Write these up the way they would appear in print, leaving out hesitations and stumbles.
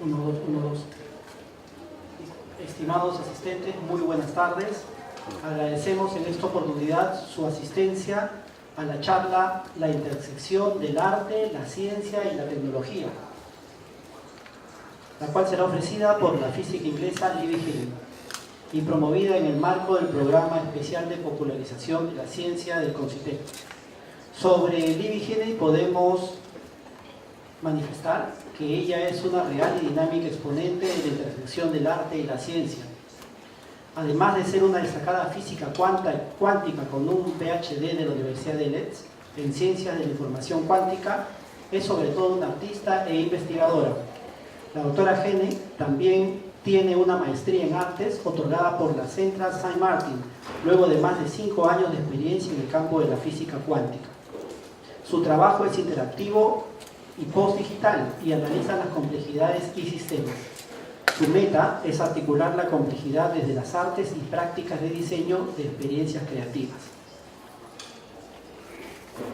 Uno, dos, uno, dos. Estimados asistentes, muy buenas tardes. Agradecemos en esta oportunidad su asistencia a la charla La intersección del arte, la ciencia y la tecnología, la cual será ofrecida por la física inglesa Libby Headey y promovida en el marco del Programa Especial de Popularización de la Ciencia del CONCITEC. Sobre Libby Headey podemos manifestar que ella es una real y dinámica exponente de la intersección del arte y la ciencia. Además de ser una destacada física cuántica con un PhD de la Universidad de Leeds en Ciencias de la Información Cuántica, es sobre todo una artista e investigadora. La doctora Headey también tiene una maestría en artes otorgada por la Central Saint Martin, luego de más de 5 años de experiencia en el campo de la física cuántica. Su trabajo es interactivo y post-digital y analiza las complejidades y sistemas. Su meta es articular la complejidad desde las artes y prácticas de diseño de experiencias creativas.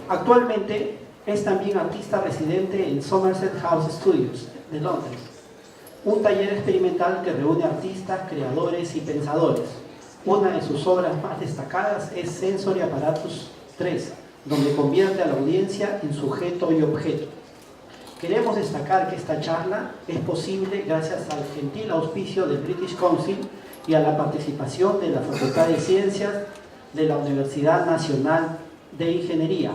Actualmente es también artista residente en Somerset House Studios de Londres, un taller experimental que reúne artistas, creadores y pensadores. Una de sus obras más destacadas es Sensory Apparatus 3, donde convierte a la audiencia en sujeto y objeto. Queremos destacar que esta charla es posible gracias al gentil auspicio del British Council y a la participación de la Facultad de Ciencias de la Universidad Nacional de Ingeniería.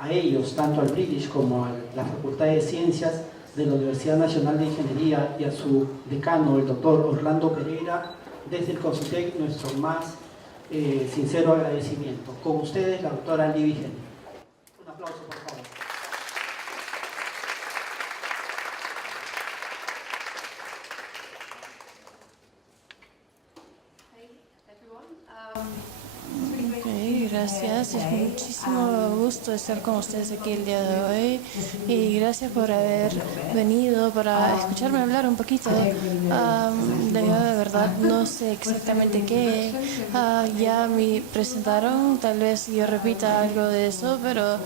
A ellos, tanto al British como a la Facultad de Ciencias de la Universidad Nacional de Ingeniería y a su decano, el doctor Orlando Pereira, desde el CONCITEC, nuestro más sincero agradecimiento. Con ustedes, la doctora Libby Headey. Un aplauso, por favor. Gracias, es muchísimo gusto estar con ustedes aquí el día de hoy y gracias por haber venido para escucharme hablar un poquito. De verdad no sé exactamente qué, ya me presentaron, tal vez yo repita algo de eso, pero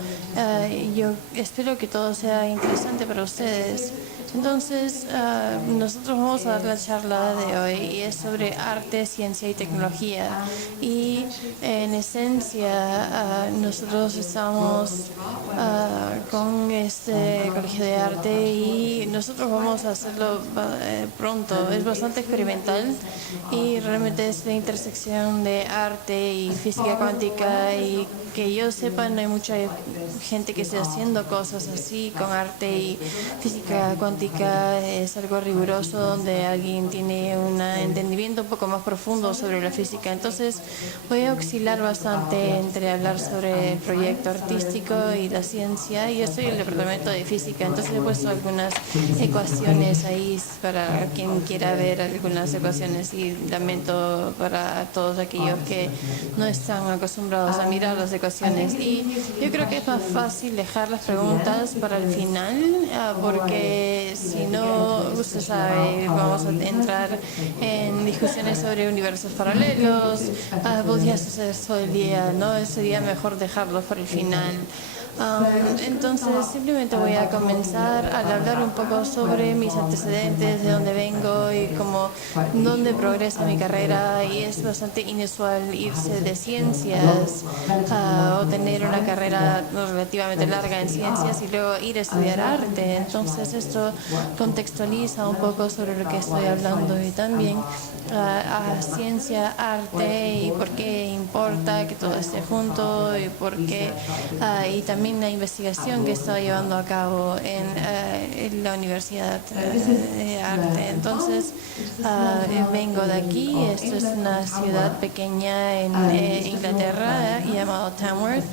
yo espero que todo sea interesante para ustedes. Entonces, nosotros vamos a dar la charla de hoy y es sobre arte, ciencia y tecnología. Y en esencia, nosotros estamos con este colegio de arte y nosotros vamos a hacerlo pronto. Es bastante experimental y realmente es la intersección de arte y física cuántica y que yo sepa no hay mucha gente que esté haciendo cosas así con arte y física cuántica. Es algo riguroso donde alguien tiene un entendimiento un poco más profundo sobre la física. Entonces voy a oscilar bastante entre hablar sobre el proyecto artístico y la ciencia. Yo estoy en el departamento de física, entonces he puesto algunas ecuaciones ahí para quien quiera ver algunas ecuaciones y lamento para todos aquellos que no están acostumbrados a mirar las ecuaciones. Y yo creo que es más fácil dejar las preguntas para el final porque si no, usted sabe, vamos a entrar en discusiones sobre universos paralelos, podría suceder todo el día, ¿no? Sería mejor dejarlo para el final. Entonces simplemente voy a comenzar a hablar un poco sobre mis antecedentes, de dónde vengo y cómo, dónde progresa mi carrera, y es bastante inusual irse de ciencias o tener una carrera relativamente larga en ciencias y luego ir a estudiar arte. Entonces esto contextualiza un poco sobre lo que estoy hablando y también a ciencia, arte y por qué importa que todo esté junto y por qué y también la investigación que estoy llevando a cabo en la Universidad de Arte. Entonces, vengo de aquí. Esto es una ciudad pequeña en Inglaterra llamada Tamworth.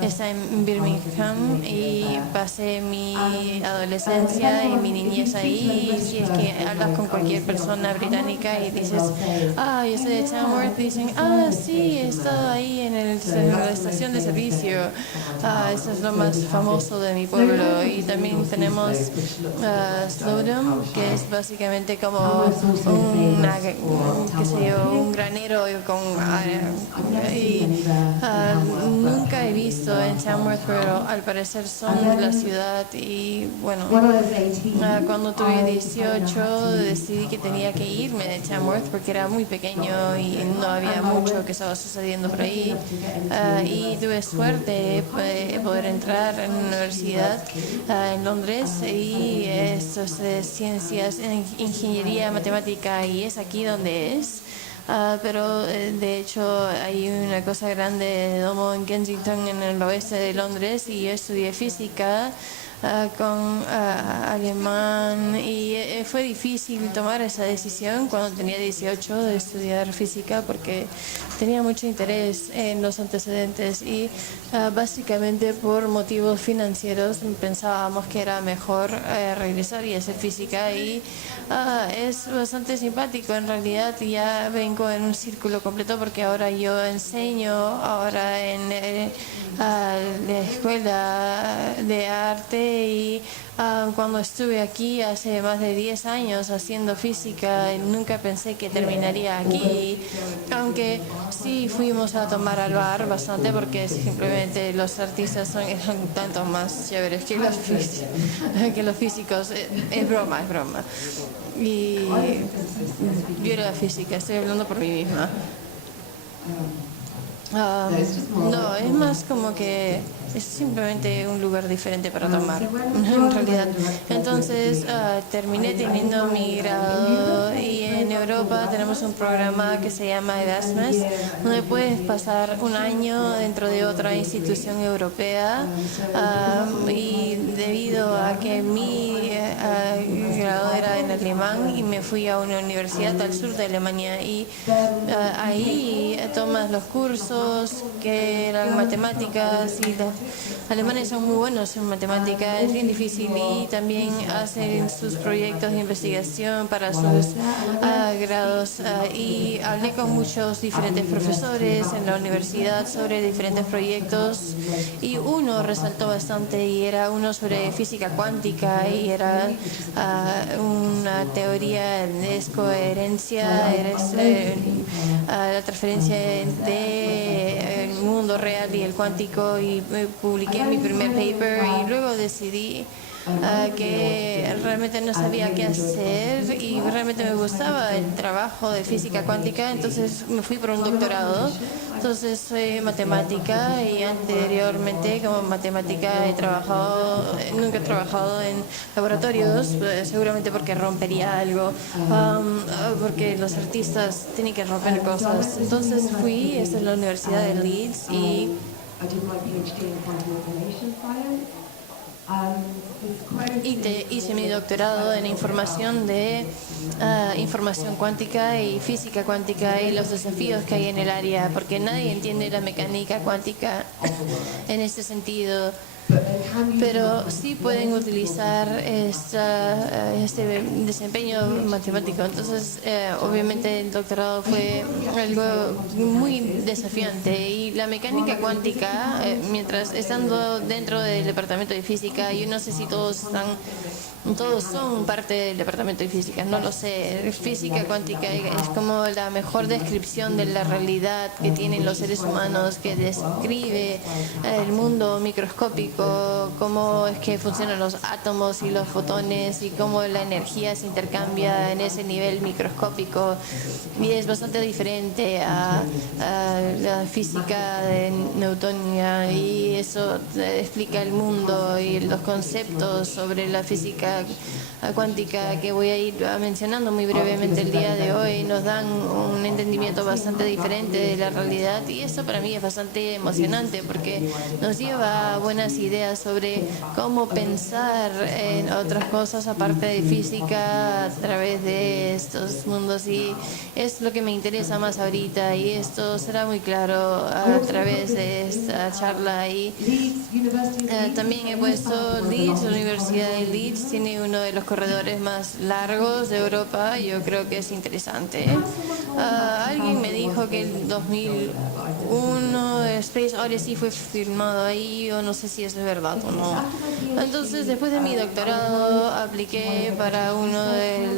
Está en Birmingham y pasé mi adolescencia y mi niñez ahí. Y si es que hablas con cualquier persona británica y dices, yo soy de Tamworth, dicen, sí, he estado ahí en la estación de servicio. Eso es lo más famoso de mi pueblo. Y también tenemos Slowdom, que es básicamente como un granero nunca he visto en Tamworth, pero al parecer son de la ciudad. Y bueno, cuando tuve 18 decidí que tenía que irme de Tamworth porque era muy pequeño y no había mucho que estaba sucediendo por ahí. Y tuve suerte de poder entrar en una universidad en Londres, y esto es de ciencias, ingeniería, matemática, y es aquí donde es. Pero de hecho hay una cosa grande de domo en Kensington, en el oeste de Londres, y yo estudié física con alemán, y fue difícil tomar esa decisión cuando tenía 18 de estudiar física porque tenía mucho interés en los antecedentes, y básicamente por motivos financieros pensábamos que era mejor regresar y hacer física, y es bastante simpático en realidad. Ya vengo en un círculo completo porque ahora yo enseño ahora en la escuela de arte, y cuando estuve aquí hace más de 10 años haciendo física, nunca pensé que terminaría aquí, aunque sí fuimos a tomar al bar bastante porque simplemente los artistas son tanto más chéveres que los físicos. Es broma, es broma. Y yo era física, estoy hablando por mí misma. No, es más como que es simplemente un lugar diferente para tomar, en realidad. Entonces terminé teniendo mi grado, y en Europa tenemos un programa que se llama Erasmus, donde puedes pasar un año dentro de otra institución europea, y debido a que mi grado era en alemán, y me fui a una universidad al sur de Alemania, y ahí tomas los cursos que eran matemáticas, y los alemanes son muy buenos en matemáticas, es bien difícil, y también hacen sus proyectos de investigación para sus grados, y hablé con muchos diferentes profesores en la universidad sobre diferentes proyectos, y uno resaltó bastante, y era uno sobre física cuántica, y era una teoría de coherencia, la transferencia de el mundo real y el cuántico, y publiqué mi primer paper, y luego decidí que realmente no sabía qué hacer, y realmente me gustaba el trabajo de física cuántica, entonces me fui por un doctorado. Entonces soy matemática, y anteriormente como matemática nunca he trabajado en laboratorios, seguramente porque rompería algo, porque los artistas tienen que romper cosas. Entonces esta es la Universidad de Leeds, y hice mi doctorado en información información cuántica y física cuántica, y los desafíos que hay en el área, porque nadie entiende la mecánica cuántica en este sentido. Pero sí pueden utilizar este desempeño matemático. Entonces, obviamente el doctorado fue algo muy desafiante, y la mecánica cuántica, mientras estando dentro del departamento de física, yo no sé si todos son parte del departamento de física, no lo sé. Física cuántica es como la mejor descripción de la realidad que tienen los seres humanos, que describe el mundo microscópico, cómo es que funcionan los átomos y los fotones, y cómo la energía se intercambia en ese nivel microscópico, y es bastante diferente a la física de newtoniana, y eso explica el mundo y los conceptos sobre la física cuántica que voy a ir mencionando muy brevemente el día de hoy. Nos dan un entendimiento bastante diferente de la realidad, y eso para mí es bastante emocionante porque nos lleva a buenas ideas sobre cómo pensar en otras cosas aparte de física a través de estos mundos, y es lo que me interesa más ahorita, y esto será muy claro a través de esta charla. Y también he puesto Leeds, la Universidad de Leeds tiene uno de los corredores más largos de Europa, yo creo que es interesante. Alguien me dijo que el 2001 Space Odyssey fue filmado ahí, o no sé si eso es verdad o no. Entonces, después de mi doctorado, apliqué para uno de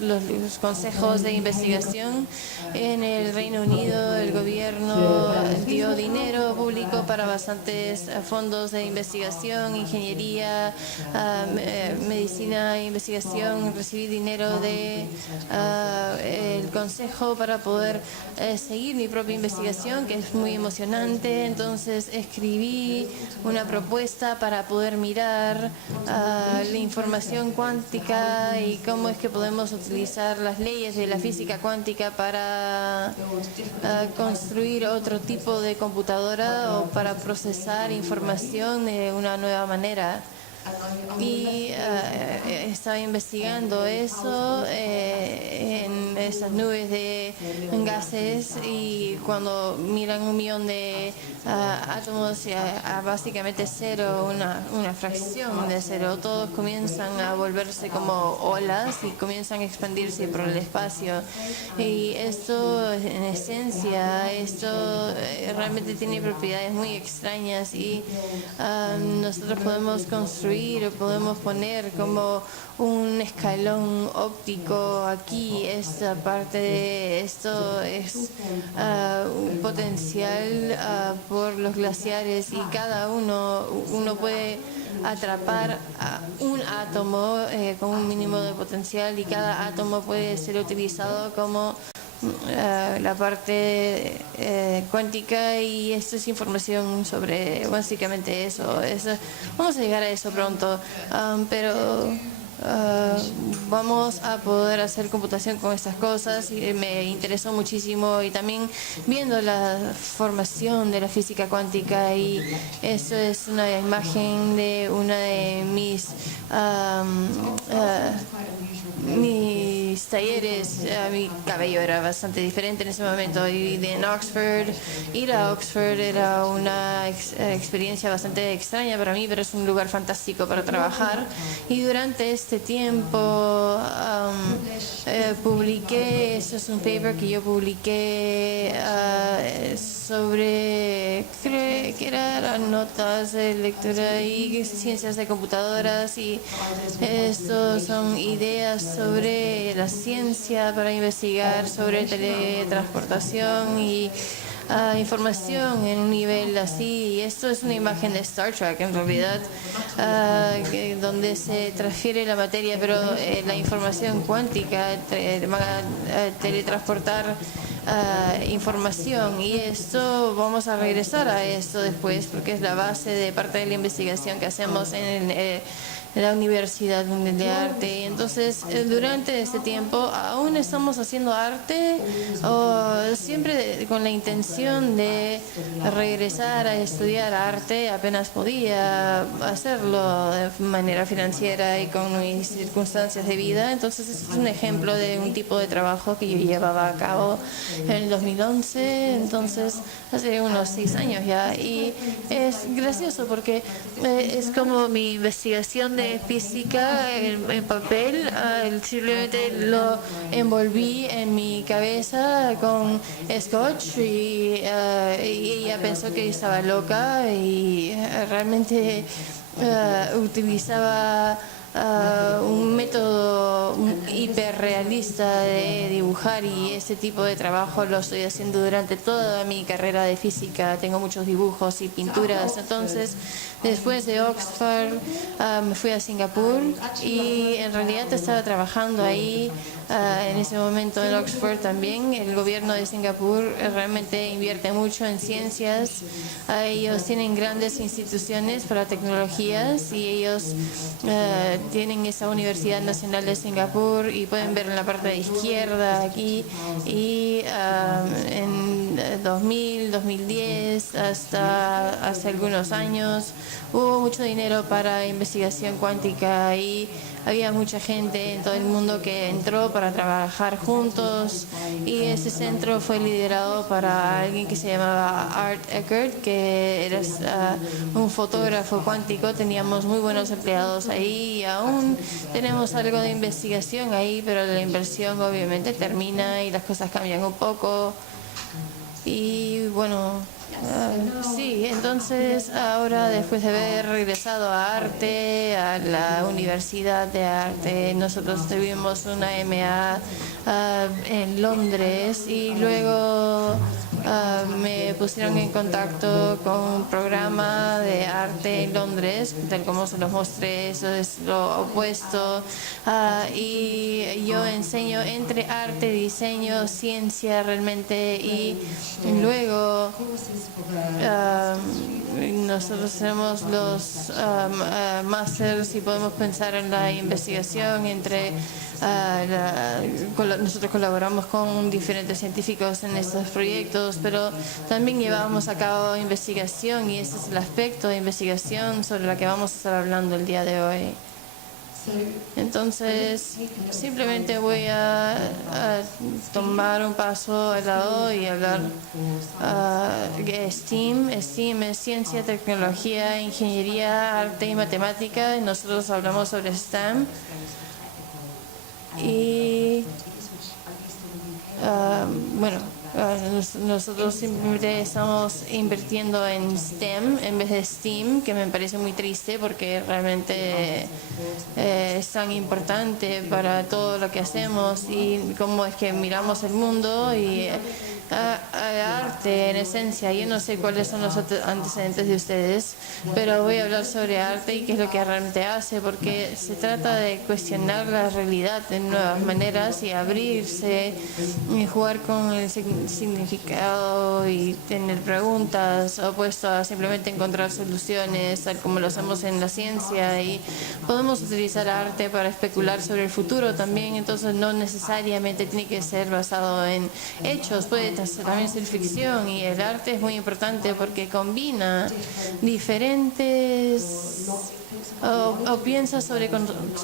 los consejos de investigación en el Reino Unido. El gobierno dio dinero público para bastantes fondos de investigación, ingeniería, medicina e investigación. Recibí dinero de el consejo para poder seguir mi propia investigación, que es muy emocionante. Entonces escribí una propuesta para poder mirar la información cuántica y cómo es que podemos utilizar las leyes de la física cuántica para construir otro tipo de computadora o para procesar información de una nueva manera. Y estaba investigando eso en esas nubes de gases, y cuando miran 1.000.000 de átomos a básicamente cero, una fracción de cero, todos comienzan a volverse como olas y comienzan a expandirse por el espacio. Y esto, en esencia, esto realmente tiene propiedades muy extrañas, y nosotros podemos construir o podemos poner como un escalón óptico aquí. Esta parte de esto es un potencial por los glaciares, y cada uno puede atrapar a un átomo con un mínimo de potencial, y cada átomo puede ser utilizado como la parte cuántica, y esto es información sobre básicamente eso. Vamos a llegar a eso pronto, pero vamos a poder hacer computación con estas cosas, y me interesó muchísimo. Y también viendo la formación de la física cuántica, y eso es una imagen de una de mis talleres. Mi cabello era bastante diferente en ese momento, y en Oxford, ir a Oxford era una experiencia bastante extraña para mí, pero es un lugar fantástico para trabajar. Y durante este tiempo publiqué, eso es un paper que yo publiqué sobre, creo que eran notas de lectura y ciencias de computadoras, y estos son ideas sobre la ciencia para investigar sobre teletransportación y información en un nivel así. Y esto es una imagen de Star Trek, en realidad, donde se transfiere la materia, pero la información cuántica va a teletransportar información. Y esto, vamos a regresar a esto después, porque es la base de parte de la investigación que hacemos en la Universidad Mundial de Arte. Entonces, durante este tiempo, aún estamos haciendo arte, siempre con la intención de regresar a estudiar arte apenas podía hacerlo de manera financiera y con mis circunstancias de vida. Entonces, es un ejemplo de un tipo de trabajo que yo llevaba a cabo en el 2011, entonces hace unos 6 años ya. Y es gracioso porque es como mi investigación de física en papel. Simplemente lo envolví en mi cabeza con scotch, y ella pensó que estaba loca, y realmente utilizaba un método hiperrealista de dibujar, y este tipo de trabajo lo estoy haciendo durante toda mi carrera de física. Tengo muchos dibujos y pinturas. Entonces, después de Oxford, me fui a Singapur, y en realidad estaba trabajando ahí en ese momento en Oxford también. El gobierno de Singapur realmente invierte mucho en ciencias. Ellos tienen grandes instituciones para tecnologías, y ellos tienen esa Universidad Nacional de Singapur, y pueden ver en la parte de izquierda aquí. Y en 2000, 2010, hasta hace algunos años, hubo mucho dinero para investigación cuántica, y había mucha gente en todo el mundo que entró para trabajar juntos, y ese centro fue liderado para alguien que se llamaba Art Eckert, que era un fotógrafo cuántico. Teníamos muy buenos empleados ahí y aún tenemos algo de investigación ahí, pero la inversión obviamente termina y las cosas cambian un poco. Y bueno, sí, entonces ahora, después de haber regresado a arte, a la Universidad de Arte, nosotros tuvimos una MA en Londres, y luego me pusieron en contacto con un programa de arte en Londres, tal como se los mostré. Eso es lo opuesto, y yo enseño entre arte, diseño, ciencia realmente, y luego nosotros tenemos los másters, y podemos pensar en la investigación entre nosotros colaboramos con diferentes científicos en estos proyectos, pero también llevamos a cabo investigación, y ese es el aspecto de investigación sobre la que vamos a estar hablando el día de hoy. Entonces, simplemente voy a tomar un paso al lado y hablar de STEAM. STEAM es ciencia, tecnología, ingeniería, arte y matemática. Y nosotros hablamos sobre STEM. Y bueno, nosotros simplemente estamos invirtiendo en STEM en vez de STEAM, que me parece muy triste porque realmente es tan importante para todo lo que hacemos y cómo es que miramos el mundo y arte en esencia. Yo no sé cuáles son los antecedentes de ustedes, pero voy a hablar sobre arte y qué es lo que realmente hace, porque se trata de cuestionar la realidad de nuevas maneras y abrirse y jugar con el significado y tener preguntas, opuesto a simplemente encontrar soluciones, tal como lo hacemos en la ciencia. Y podemos utilizar arte para especular sobre el futuro también, entonces no necesariamente tiene que ser basado en hechos, puede también ser ficción. Y el arte es muy importante porque combina diferentes o piensa sobre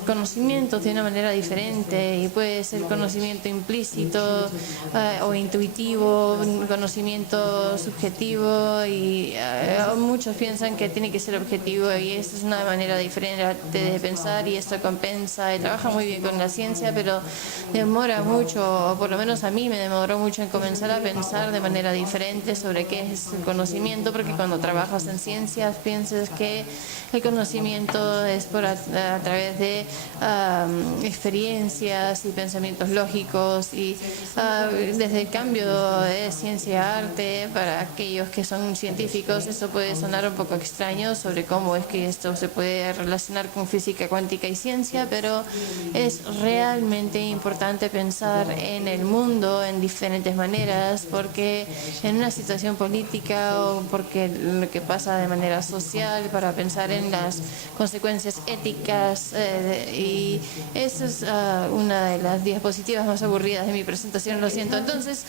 conocimientos de una manera diferente, y puede ser conocimiento implícito o intuitivo, conocimiento subjetivo, y muchos piensan que tiene que ser objetivo, y esa es una manera diferente de pensar, y esto compensa y trabaja muy bien con la ciencia, pero demora mucho, o por lo menos a mí me demoró mucho en comenzar a pensar de manera diferente sobre qué es el conocimiento, porque cuando trabajas en ciencias piensas que el conocimiento es a través de experiencias y pensamientos lógicos, y desde el cambio de ciencia a arte, para aquellos que son científicos, eso puede sonar un poco extraño sobre cómo es que esto se puede relacionar con física cuántica y ciencia, pero es realmente importante pensar en el mundo en diferentes maneras, porque en una situación política o porque lo que pasa de manera social, para pensar en las consecuencias éticas, y esa es una de las diapositivas más aburridas de mi presentación, lo siento. Entonces,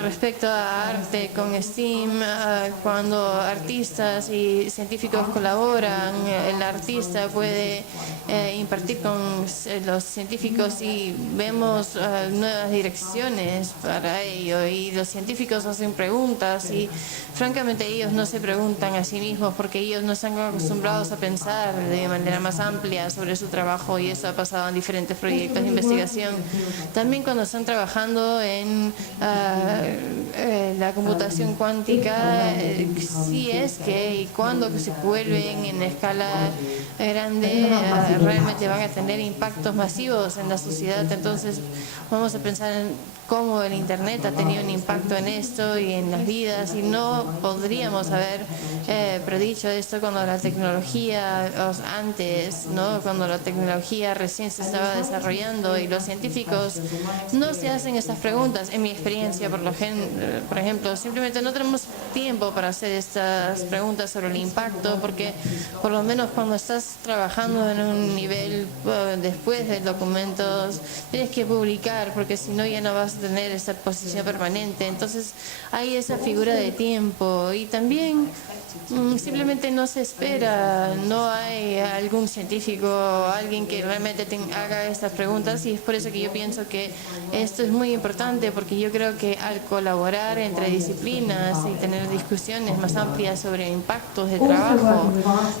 respecto a arte con STEAM, cuando artistas y científicos colaboran, el artista puede impartir con los científicos, y vemos nuevas direcciones para ello, y los científicos hacen preguntas, y francamente ellos no se preguntan a sí mismos porque ellos no están acostumbrados a pensar de manera más amplia sobre su trabajo, y eso ha pasado en diferentes proyectos de investigación. También cuando están trabajando en la computación cuántica, sí es que y cuando se vuelven en escala grande, realmente van a tener impactos masivos en la sociedad. Entonces vamos a pensar en cómo el Internet ha tenido un impacto en esto y en las vidas, y no podríamos haber predicho esto cuando la tecnología, antes, ¿no? Cuando la tecnología recién se estaba desarrollando, y los científicos no se hacen estas preguntas. En mi experiencia, por ejemplo, simplemente no tenemos tiempo para hacer estas preguntas sobre el impacto, porque por lo menos cuando estás trabajando en un nivel después de documentos, tienes que publicar, porque si no ya no vas a tener esa posición permanente. Entonces hay esa figura de tiempo, y también Simplemente no se espera, no hay algún científico, alguien que realmente haga estas preguntas, y es por eso que yo pienso que esto es muy importante, porque yo creo que al colaborar entre disciplinas y tener discusiones más amplias sobre impactos de trabajo,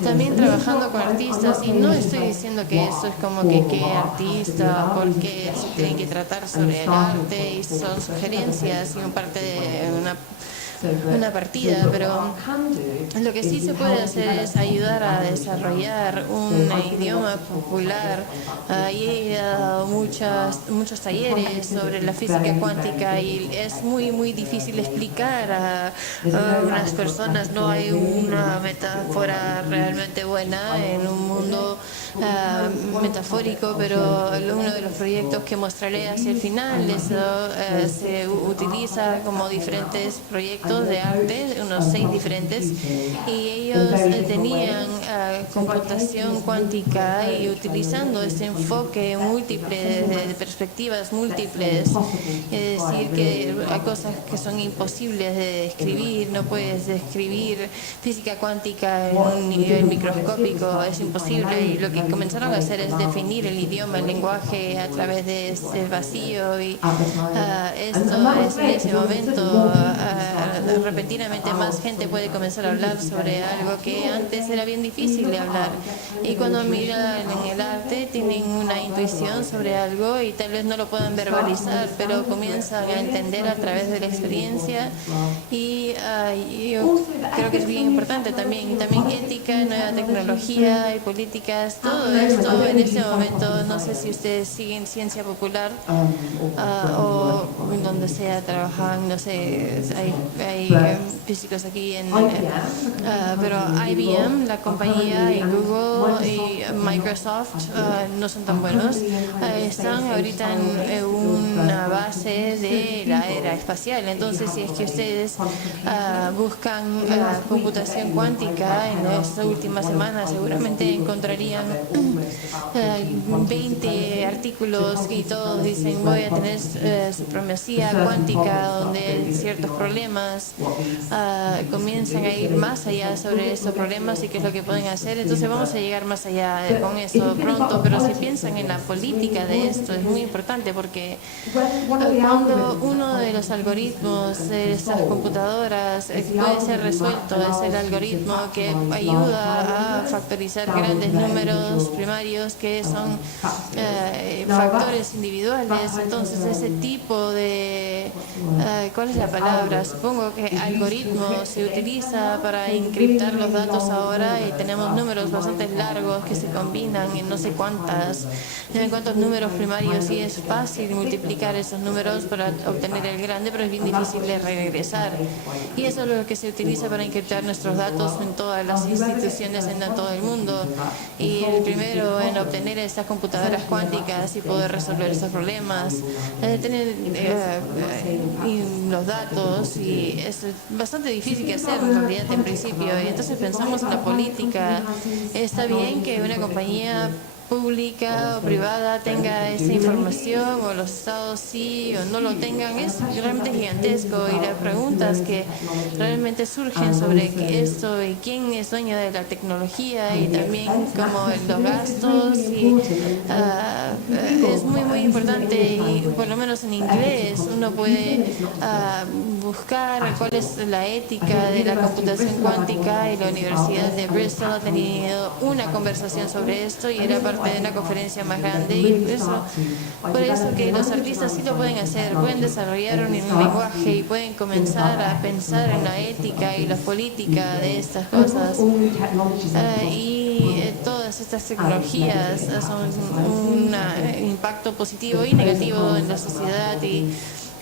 también trabajando con artistas, y no estoy diciendo que eso es como que qué artista, porque se tienen que tratar sobre el arte y son sugerencias y parte de una partida, pero lo que sí se puede hacer es ayudar a desarrollar un idioma popular. Hay muchos talleres sobre la física cuántica y es muy difícil explicar a unas personas. No hay una metáfora realmente buena en un mundo metafórico, pero uno de los proyectos que mostraré hacia el final se utiliza como diferentes proyectos de arte, unos 6 diferentes, y ellos tenían computación cuántica y utilizando este enfoque múltiple, de perspectivas múltiples, es decir, que hay cosas que son imposibles de describir, no puedes describir física cuántica en un nivel microscópico, es imposible, y lo que comenzaron a hacer es definir el idioma, el lenguaje a través de ese vacío, y esto es en ese momento repentinamente más gente puede comenzar a hablar sobre algo que antes era bien difícil de hablar, y cuando miran en el arte tienen una intuición sobre algo y tal vez no lo puedan verbalizar, pero comienzan a entender a través de la experiencia, y yo creo que es bien importante también ética, nueva tecnología y políticas, todo esto en este momento. No sé si ustedes siguen ciencia popular o donde sea trabajan, no sé, hay físicos aquí pero IBM, la compañía, y Google y Microsoft no son tan buenos. Están ahorita en una base de la era espacial. Entonces, si es que ustedes buscan computación cuántica en estas últimas semanas, seguramente encontrarían 20 artículos y todos dicen voy a tener supremacía cuántica, donde ciertos problemas comienzan a ir más allá sobre esos problemas y qué es lo que pueden hacer. Entonces vamos a llegar más allá con eso pronto, pero si piensan en la política de esto es muy importante, porque cuando uno de los algoritmos de estas computadoras puede ser resuelto, es el algoritmo que ayuda a factorizar grandes números primarios que son factores individuales. Entonces ese tipo de ¿cuál es la palabra? Supongo que algoritmo se utiliza para encriptar los datos ahora, y tenemos números bastante largos que se combinan en no sé cuántos números primarios, y es fácil multiplicar esos números para obtener el grande, pero es bien difícil de regresar, y eso es lo que se utiliza para encriptar nuestros datos en todas las instituciones en todo el mundo. Y el primero en obtener estas computadoras cuánticas y poder resolver esos problemas, tener los datos, y es bastante difícil que hacer en realidad en principio. Y entonces pensamos en la política. Está bien que una compañía pública o privada tenga esa información, o los estados sí o no lo tengan, es realmente gigantesco, y las preguntas que realmente surgen sobre esto y quién es dueño de la tecnología, y también como los gastos, y es muy importante, y por lo menos en inglés uno puede buscar cuál es la ética de la computación cuántica, y la Universidad de Bristol ha tenido una conversación sobre esto, y era parte de una conferencia más grande, y por eso que los artistas sí lo pueden hacer, pueden desarrollar un lenguaje y pueden comenzar a pensar en la ética y la política de estas cosas, y todas estas tecnologías son un impacto positivo y negativo en la sociedad, y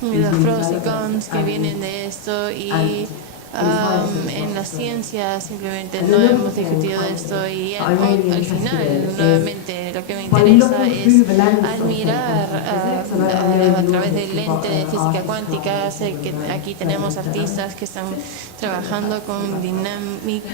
los pros y cons que vienen de esto, y en la ciencia simplemente no hemos discutido esto, y al final nuevamente lo que me interesa es admirar a través del lente de física cuántica. Sé que aquí tenemos artistas que están trabajando con dinámicas.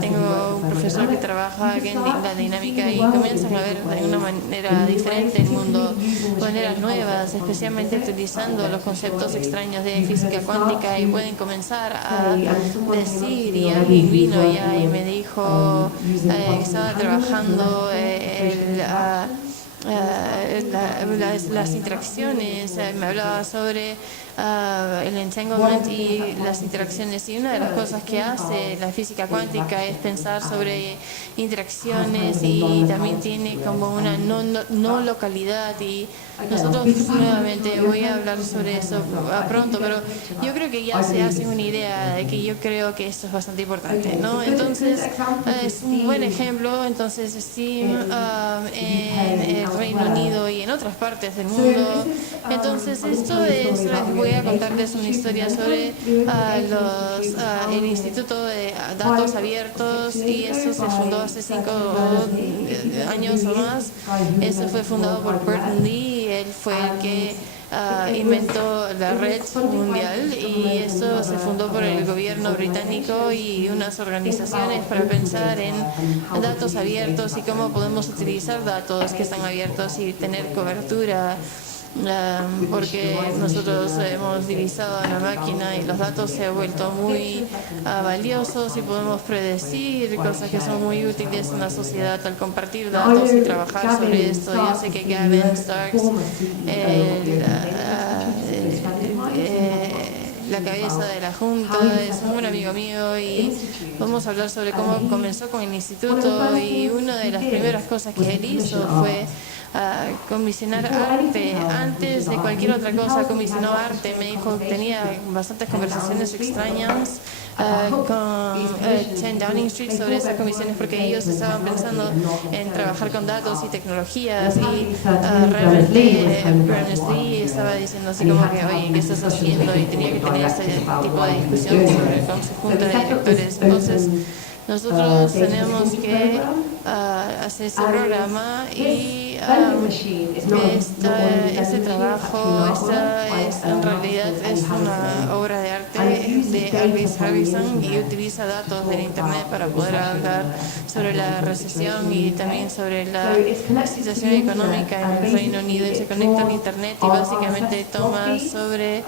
Tengo un profesor que trabaja en la dinámica y comienzan a ver de una manera diferente el mundo, maneras nuevas, especialmente utilizando los conceptos extraños de física cuántica, y pueden comenzar a decir, y alguien vino ya y me dijo que estaba trabajando las interacciones, me hablaba sobre el entanglement y las interacciones, y una de las cosas que hace la física cuántica es pensar sobre interacciones, y también tiene como una no localidad, y nosotros nuevamente voy a hablar sobre eso pronto, pero yo creo que ya se hace una idea de que yo creo que esto es bastante importante, ¿no? Entonces es un buen ejemplo. Entonces STEAM en el Reino Unido y en otras partes del mundo. Entonces esto es, voy a contarles una historia sobre el Instituto de Datos Abiertos, y eso se fundó hace 5 años o más. Eso fue fundado por Burton Lee. Él fue el que inventó la red mundial, y eso se fundó por el gobierno británico y unas organizaciones para pensar en datos abiertos y cómo podemos utilizar datos que están abiertos y tener cobertura. Porque nosotros hemos divisado a la máquina y los datos se han vuelto muy valiosos, y podemos predecir cosas que son muy útiles en la sociedad al compartir datos y trabajar sobre esto. Yo sé que Gavin Starks, la cabeza de la Junta, es un buen amigo mío, y vamos a hablar sobre cómo comenzó con el instituto, y una de las primeras cosas que él hizo fue comisionar arte. Antes de cualquier otra cosa comisionó arte. Me dijo que tenía bastantes conversaciones extrañas con 10 Downing Street sobre esas comisiones, porque ellos estaban pensando en trabajar con datos y tecnologías, y realmente Berners-Lee estaba diciendo así como que, oye, ¿qué estás haciendo? Y tenía que tener ese tipo de discusión con su junta de directores. Entonces nosotros tenemos que hacer ese programa, y este trabajo en realidad es una obra de arte de Aldous Harrison, y utiliza datos del Internet para poder hablar sobre la recesión y también sobre la situación económica en el Reino Unido, y se conecta al Internet y básicamente toma sobre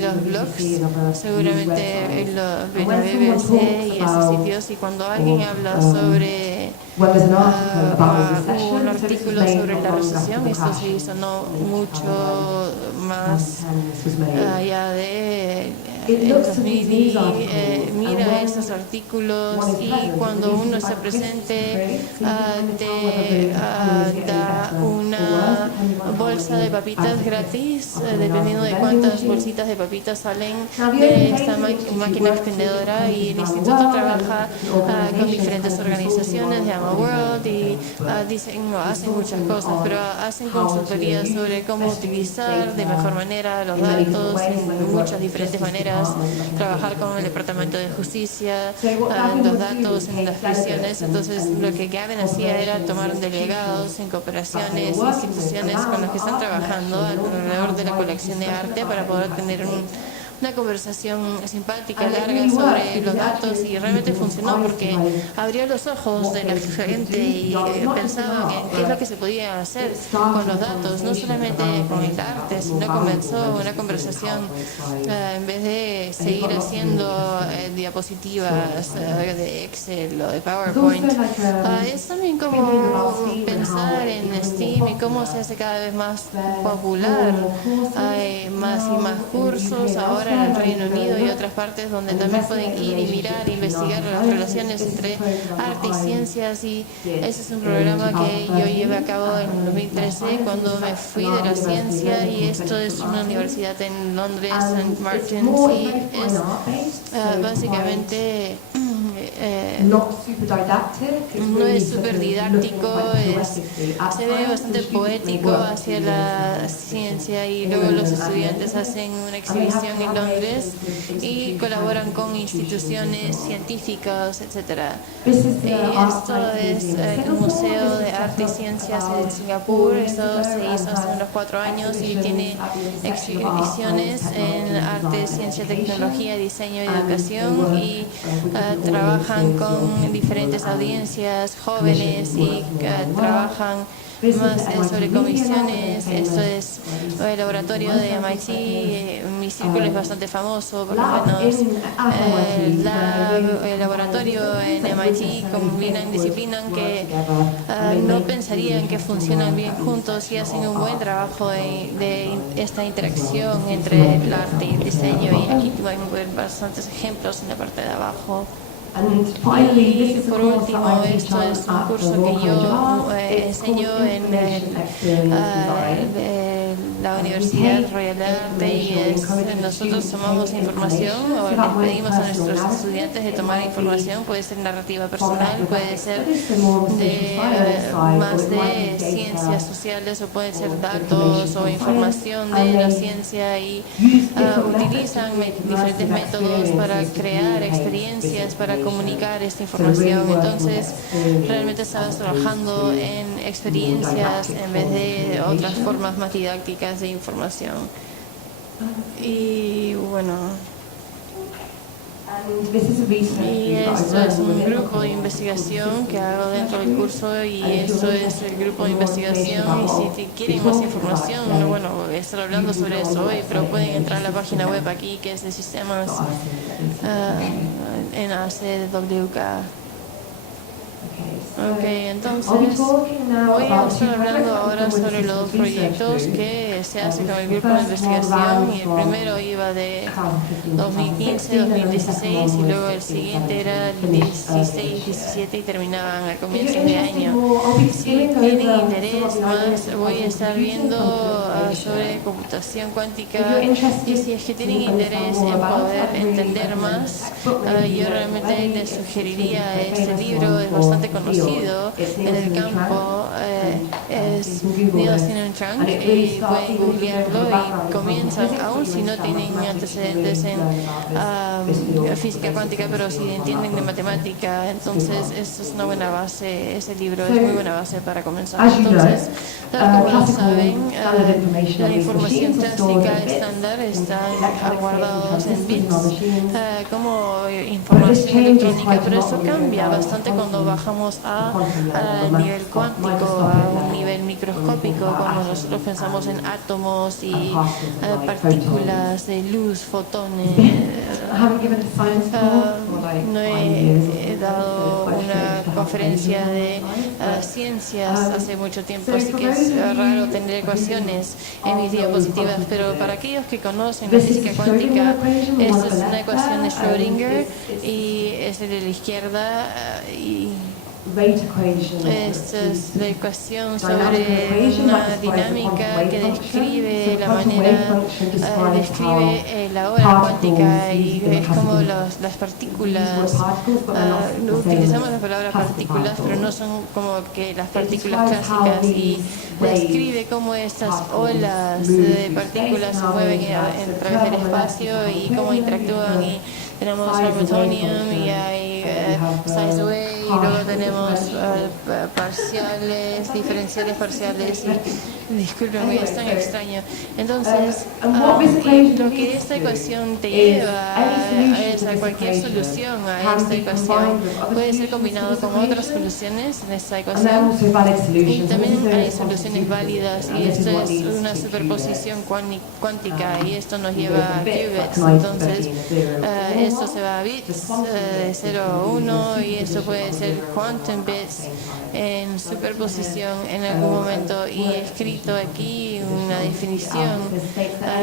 los blogs, seguramente los BBC y esos sitios, y cuando alguien habla sobre un artículo sobre la recesión, esto se hizo no mucho más allá de el 2000, y mira esos artículos, y cuando uno está presente te da una bolsa de papitas gratis, dependiendo de cuántas bolsitas de papitas salen de esta máquina expendedora. Y el instituto trabaja con diferentes organizaciones, de Ama World, y hacen muchas cosas, pero hacen consultorías sobre cómo utilizar de mejor manera los datos en muchas diferentes maneras, trabajar con el Departamento de Justicia, los datos en las prisiones. Entonces lo que Gavin hacía era tomar delegados en cooperaciones, instituciones con las que están trabajando alrededor de la colección de arte, para poder tener una conversación simpática, larga, sobre los datos, y realmente funcionó porque abrió los ojos de la gente y pensaba en qué es lo que se podía hacer con los datos, no solamente con el arte, sino comenzó una conversación en vez de seguir haciendo diapositivas de Excel o de PowerPoint. Es también como pensar en STEAM y cómo se hace cada vez más popular. Hay más y más cursos ahora en el Reino Unido y otras partes donde también pueden ir y mirar, investigar las relaciones entre arte y ciencias, y ese es un programa que yo llevé a cabo en 2013 cuando me fui de la ciencia, y esto es una universidad en Londres, St. Martin's, y es básicamente no es súper didáctico, se ve bastante poético hacia la ciencia, y luego los estudiantes hacen una exhibición en Londres y colaboran con instituciones científicas, etc. Esto es el Museo de Arte y Ciencias en Singapur. Esto se hizo hace unos 4 años y tiene exhibiciones en arte, ciencia, tecnología, diseño y educación, y trabajan con diferentes audiencias jóvenes y trabajan más sobre comisiones. Esto es el laboratorio de MIT. Mi círculo es bastante famoso, por lo menos el laboratorio en MIT combinan disciplinas que no pensarían que funcionan bien juntos, y hacen un buen trabajo de esta interacción entre el arte y el diseño, y aquí van a ver bastantes ejemplos en la parte de abajo. Y por último, esto es un curso que yo enseño en la Universidad Royal de Arte, y nosotros tomamos información, o les pedimos a nuestros estudiantes de tomar información. Puede ser narrativa personal, puede ser más de ciencias sociales, o pueden ser datos o información de la ciencia, y utilizan diferentes métodos para crear experiencias, para comunicar esta información. Entonces realmente estabas trabajando en experiencias en vez de otras formas más didácticas de información. Y bueno, y esto es un grupo de investigación que hago dentro del curso, y esto es el grupo de investigación. Y si quieren más información, bueno, voy a estar hablando sobre eso hoy, pero pueden entrar a la página web aquí, que es de sistemas en ACWK. Ok, entonces voy a estar hablando ahora sobre los dos proyectos que se hacen con el grupo de investigación, y el primero iba de 2015-2016, y luego el siguiente era el 16-17 y terminaban a comienzos de año. Si tienen interés más, voy a estar viendo sobre computación cuántica, y si es que tienen interés en poder entender más, yo realmente les sugeriría este libro. Es bastante conocido en el campo, es Neil Steven Trunk, y pueden googlearlo y comienzan, aún si no tienen antecedentes en física cuántica, pero si entienden de matemática, entonces esto es una buena base. Ese libro es muy buena base para comenzar. Entonces, tal como saben, la información clásica estándar está guardados en bits como información electrónica, pero eso cambia bastante cuando bajamos al nivel cuántico, a un nivel microscópico, cuando nosotros pensamos en átomos y partículas de luz, fotones. No he dado una conferencia de ciencias hace mucho tiempo, así que es raro tener ecuaciones en mis diapositivas, pero para aquellos que conocen la física cuántica, esta es una ecuación de Schrödinger, y es de la izquierda, y esta es la ecuación sobre una dinámica que describe la manera, describe la hora cuántica, y es como las partículas. Utilizamos la palabra partículas, pero no son como que las partículas clásicas, y describe cómo estas olas de partículas se mueven a través del espacio y cómo interactúan. Y tenemos Hamiltonian, y hay size away, y luego tenemos parciales, diferenciales parciales, y disculpen, es tan extraño. Entonces, lo que esta ecuación te lleva es a cualquier solución a esta ecuación. Puede ser combinado con otras soluciones en esta ecuación, y también hay soluciones válidas, y esto es una superposición cuántica, y esto nos lleva a qubits. Entonces, esto se va a bits de 0 a 1, y esto puede ser ser quantum bits en superposición en algún momento, y he escrito aquí una definición,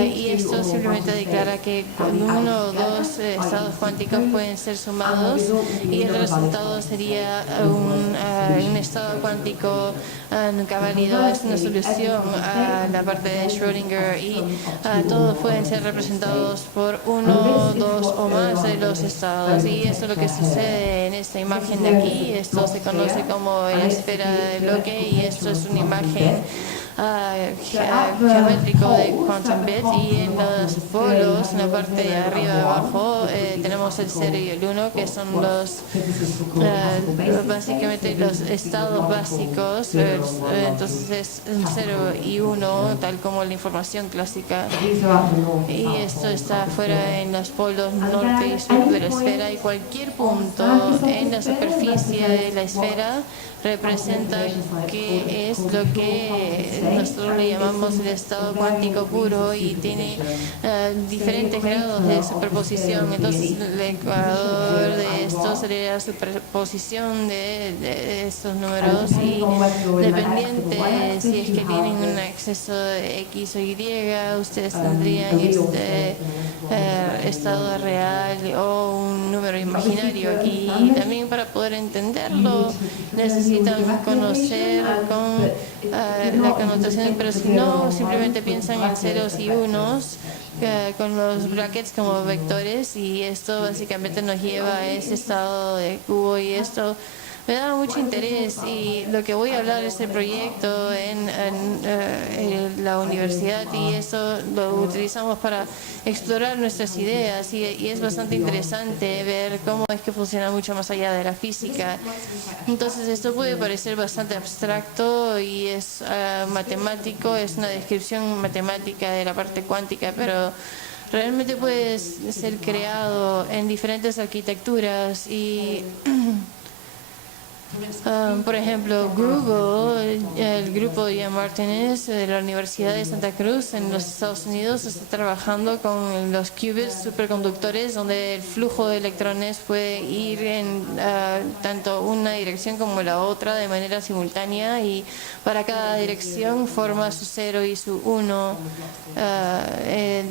y esto simplemente declara que uno o dos estados cuánticos pueden ser sumados y el resultado sería un estado cuántico nunca válido. Es una solución a la parte de Schrödinger, y todos pueden ser representados por uno, dos o más de los estados, y eso es lo que sucede en esta imagen de aquí. Esto se conoce como la esfera de bloque, y esto es una imagen geométrico de quantum bit, y en los polos, en la parte de arriba y abajo, tenemos el 0 y el 1, que son básicamente los estados básicos. Entonces es un 0 y 1, tal como la información clásica, y esto está fuera en los polos norte y sur de la esfera, y cualquier punto en la superficie de la esfera representa que es lo que nosotros le llamamos el estado cuántico puro, y tiene diferentes grados de superposición. Entonces el ecuador de esto sería la superposición de estos números, y dependiente si es que tienen un exceso de X o Y, ustedes tendrían este estado real o un número imaginario aquí. Y también, para poder entenderlo, necesitan conocer con la connotación, pero si no, simplemente piensan en ceros y unos con los brackets como vectores, y esto básicamente nos lleva a ese estado de cubo, y esto me da mucho interés, y lo que voy a hablar es el proyecto en la universidad, y eso lo utilizamos para explorar nuestras ideas, y es bastante interesante ver cómo es que funciona mucho más allá de la física. Entonces esto puede parecer bastante abstracto y es matemático, es una descripción matemática de la parte cuántica, pero realmente puede ser creado en diferentes arquitecturas. Y por ejemplo, Google, el grupo de Ian Martinez de la Universidad de Santa Cruz en los Estados Unidos, está trabajando con los qubits superconductores, donde el flujo de electrones puede ir en tanto una dirección como la otra de manera simultánea, y para cada dirección forma su 0 y su 1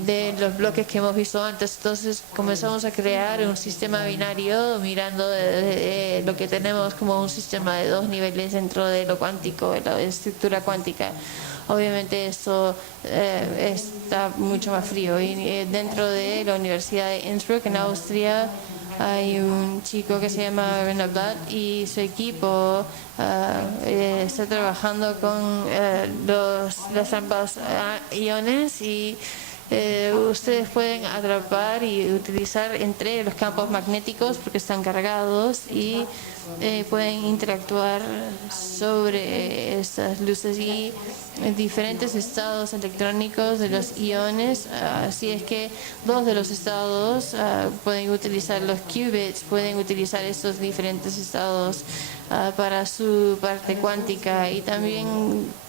de los bloques que hemos visto antes. Entonces comenzamos a crear un sistema binario mirando lo que tenemos como un sistema de dos niveles dentro de lo cuántico, de la estructura cuántica. Obviamente esto está mucho más frío, y dentro de la Universidad de Innsbruck en Austria hay un chico que se llama René Blatt, y su equipo está trabajando con los ambos iones, y ustedes pueden atrapar y utilizar entre los campos magnéticos porque están cargados, y pueden interactuar sobre estas luces y diferentes estados electrónicos de los iones. Así es que dos de los estados pueden utilizar los qubits, pueden utilizar estos diferentes estados para su parte cuántica, y también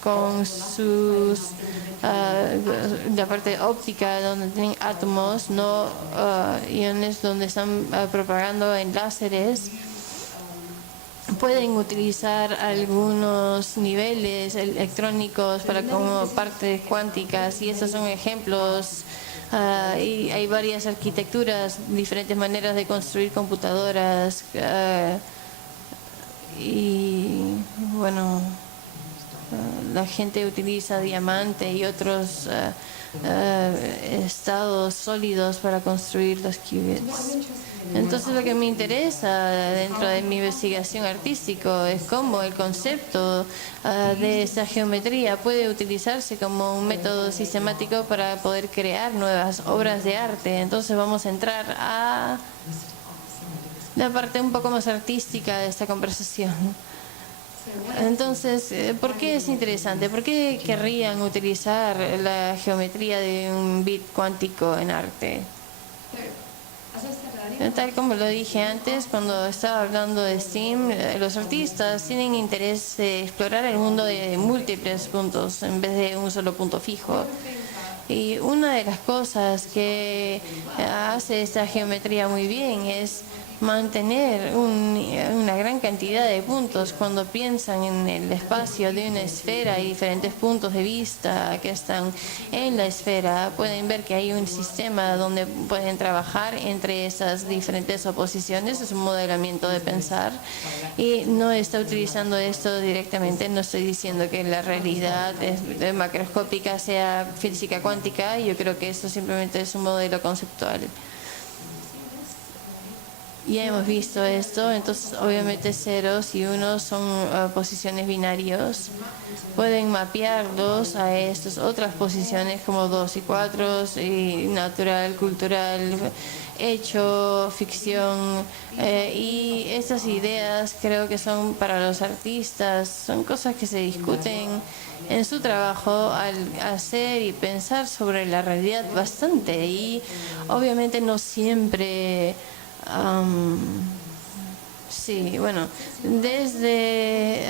con la parte óptica, donde tienen átomos, no iones, donde están propagando en láseres. Pueden utilizar algunos niveles electrónicos para como partes cuánticas, y estos son ejemplos. Y hay varias arquitecturas, diferentes maneras de construir computadoras, y bueno, la gente utiliza diamante y otros estados sólidos para construir los qubits. Entonces lo que me interesa dentro de mi investigación artística es cómo el concepto de esa geometría puede utilizarse como un método sistemático para poder crear nuevas obras de arte. Entonces vamos a entrar a la parte un poco más artística de esta conversación. Entonces, ¿por qué es interesante? ¿Por qué querrían utilizar la geometría de un bit cuántico en arte? Tal como lo dije antes, cuando estaba hablando de STEAM, los artistas tienen interés de explorar el mundo de múltiples puntos en vez de un solo punto fijo. Y una de las cosas que hace esta geometría muy bien es mantener una gran cantidad de puntos cuando piensan en el espacio de una esfera y diferentes puntos de vista que están en la esfera. Pueden ver que hay un sistema donde pueden trabajar entre esas diferentes oposiciones. Es un modelamiento de pensar y no está utilizando esto directamente. No estoy diciendo que la realidad macroscópica sea física cuántica. Yo creo que esto simplemente es un modelo conceptual. Ya hemos visto esto, entonces obviamente ceros y unos son posiciones binarios. Pueden mapearlos a estas otras posiciones como 2 y 4, y natural, cultural, hecho, ficción. Y estas ideas creo que son para los artistas, son cosas que se discuten en su trabajo al hacer y pensar sobre la realidad bastante. Y obviamente no siempre... sí, bueno, desde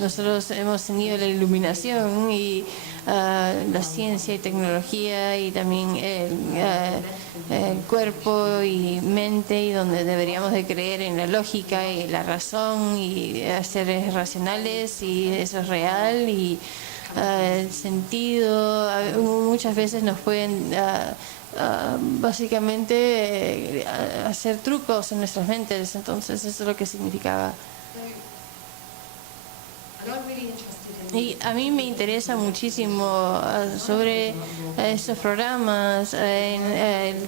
nosotros hemos tenido la iluminación y la ciencia y tecnología y también el cuerpo y mente, y donde deberíamos de creer en la lógica y la razón y seres racionales, y eso es real, y el sentido muchas veces nos pueden básicamente hacer trucos en nuestras mentes. Entonces eso es lo que significaba. Y a mí me interesa muchísimo sobre estos programas en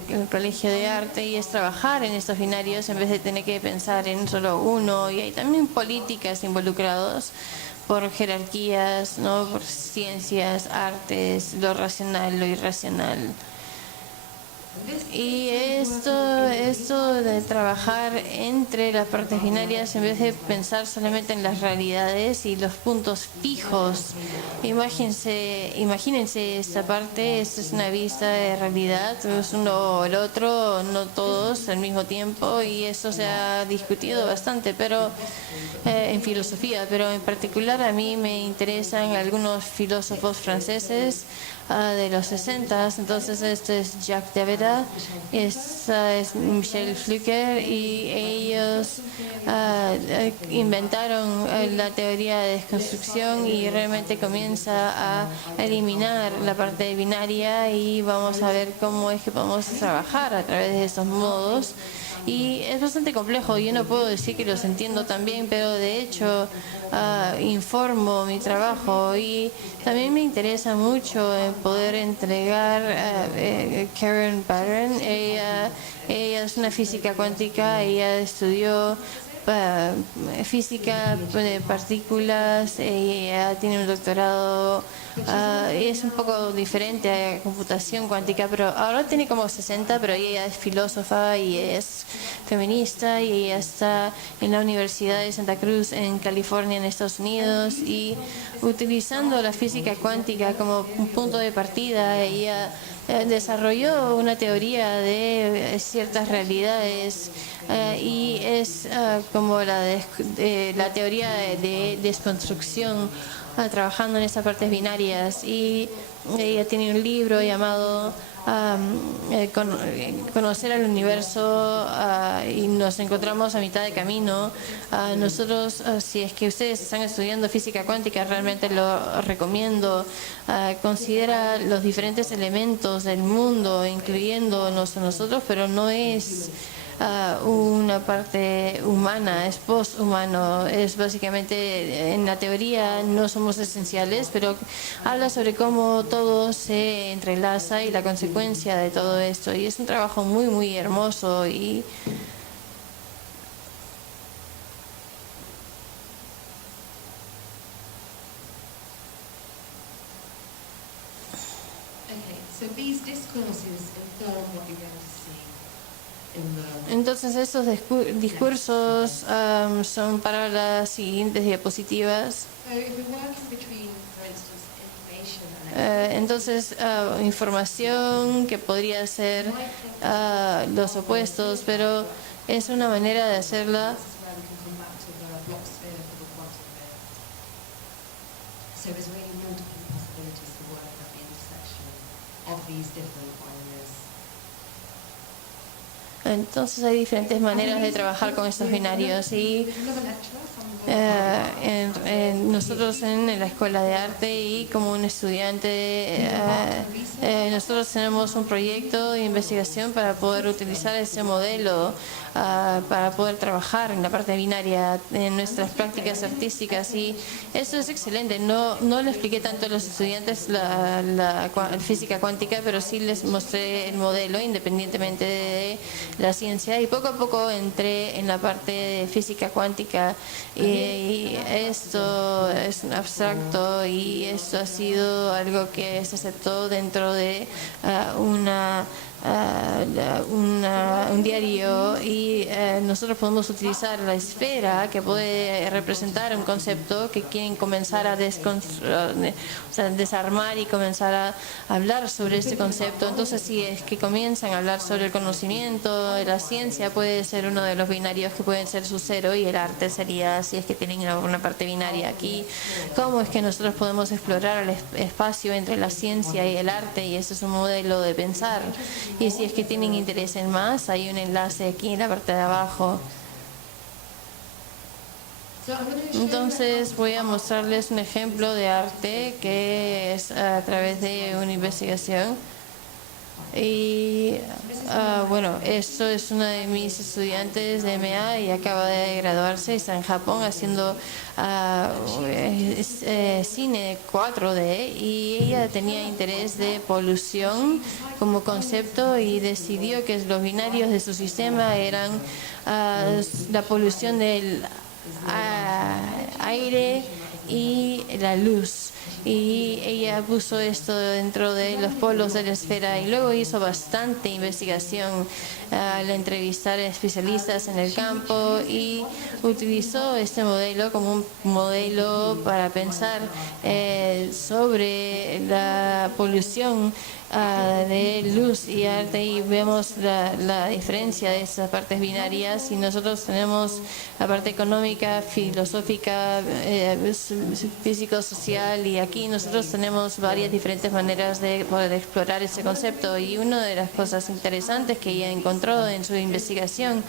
el Colegio de Arte, y es trabajar en estos binarios en vez de tener que pensar en solo uno. Y hay también políticas involucrados por jerarquías, ¿no? Por ciencias, artes, lo racional, lo irracional. Y esto de trabajar entre las partes binarias en vez de pensar solamente en las realidades y los puntos fijos. Imagínense esta parte, esta es una vista de realidad, es uno o el otro, no todos al mismo tiempo, y eso se ha discutido bastante, pero en filosofía, pero en particular a mí me interesan algunos filósofos franceses de los 60. Entonces este es Jacques Derrida, esta es Michel Foucault, y ellos inventaron la teoría de desconstrucción, y realmente comienza a eliminar la parte binaria, y vamos a ver cómo es que podemos trabajar a través de estos modos. Y es bastante complejo, yo no puedo decir que los entiendo también, pero de hecho informo mi trabajo, y también me interesa mucho poder entregar Karen Barron. Ella es una física cuántica, ella estudió física de partículas, ella tiene un doctorado, es un poco diferente a computación cuántica, pero ahora tiene como 60, pero ella es filósofa y es feminista, y ella está en la Universidad de Santa Cruz en California, en Estados Unidos, y utilizando la física cuántica como un punto de partida, ella desarrolló una teoría de ciertas realidades, y es como la teoría de desconstrucción, trabajando en estas partes binarias. Y ella tiene un libro llamado Conocer al Universo, y nos encontramos a mitad de camino. Nosotros, si es que ustedes están estudiando física cuántica, realmente lo recomiendo. Considera los diferentes elementos del mundo, incluyéndonos a nosotros, pero no es una parte humana, es post-humano, es básicamente, en la teoría no somos esenciales, pero habla sobre cómo todo se entrelaza y la consecuencia de todo esto, y es un trabajo muy muy hermoso. Y entonces estos discursos son para las siguientes diapositivas. Entonces información que podría ser los opuestos, pero es una manera de hacerla. Entonces hay diferentes maneras de trabajar con estos binarios y nosotros en la Escuela de Arte y como un estudiante, nosotros tenemos un proyecto de investigación para poder utilizar ese modelo para poder trabajar en la parte binaria en nuestras prácticas artísticas, y eso es excelente. No le expliqué tanto a los estudiantes la física cuántica, pero sí les mostré el modelo independientemente de la ciencia, y poco a poco entré en la parte de física cuántica, y esto es un abstracto, y esto ha sido algo que se aceptó dentro de un diario, y nosotros podemos utilizar la esfera que puede representar un concepto que quieren comenzar a desarmar y comenzar a hablar sobre este concepto. Entonces, si es que comienzan a hablar sobre el conocimiento, la ciencia puede ser uno de los binarios que pueden ser su cero, y el arte sería, si es que tienen una parte binaria aquí, cómo es que nosotros podemos explorar el espacio entre la ciencia y el arte, y ese es un modelo de pensar. Y si es que tienen interés en más, hay un enlace aquí en la parte de abajo. Entonces voy a mostrarles un ejemplo de arte que es a través de una investigación. Y bueno, esto es uno de mis estudiantes de MA y acaba de graduarse, está en Japón haciendo cine 4D, y ella tenía interés de polución como concepto y decidió que los binarios de su sistema eran la polución del aire y la luz. Y ella puso esto dentro de los polos de la esfera, y luego hizo bastante investigación al entrevistar a especialistas en el campo, y utilizó este modelo como un modelo para pensar sobre la polución de luz y arte, y vemos la diferencia de esas partes binarias. Y nosotros tenemos la parte económica, filosófica, físico-social, y aquí nosotros tenemos varias diferentes maneras de poder explorar ese concepto. Y una de las cosas interesantes que ella encontró en su investigación,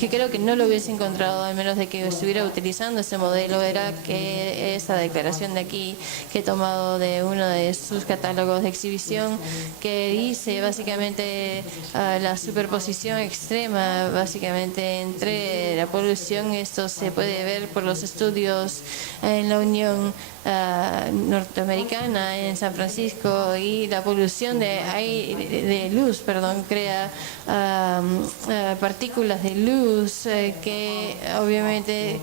que creo que no lo hubiese encontrado al menos de que estuviera utilizando ese modelo, era que esta declaración de aquí, que he tomado de uno de sus catálogos de exhibición, que dice básicamente la superposición extrema básicamente entre la polución. Esto se puede ver por los estudios en la Unión Norteamericana en San Francisco, y la polución de luz, crea partículas de luz que obviamente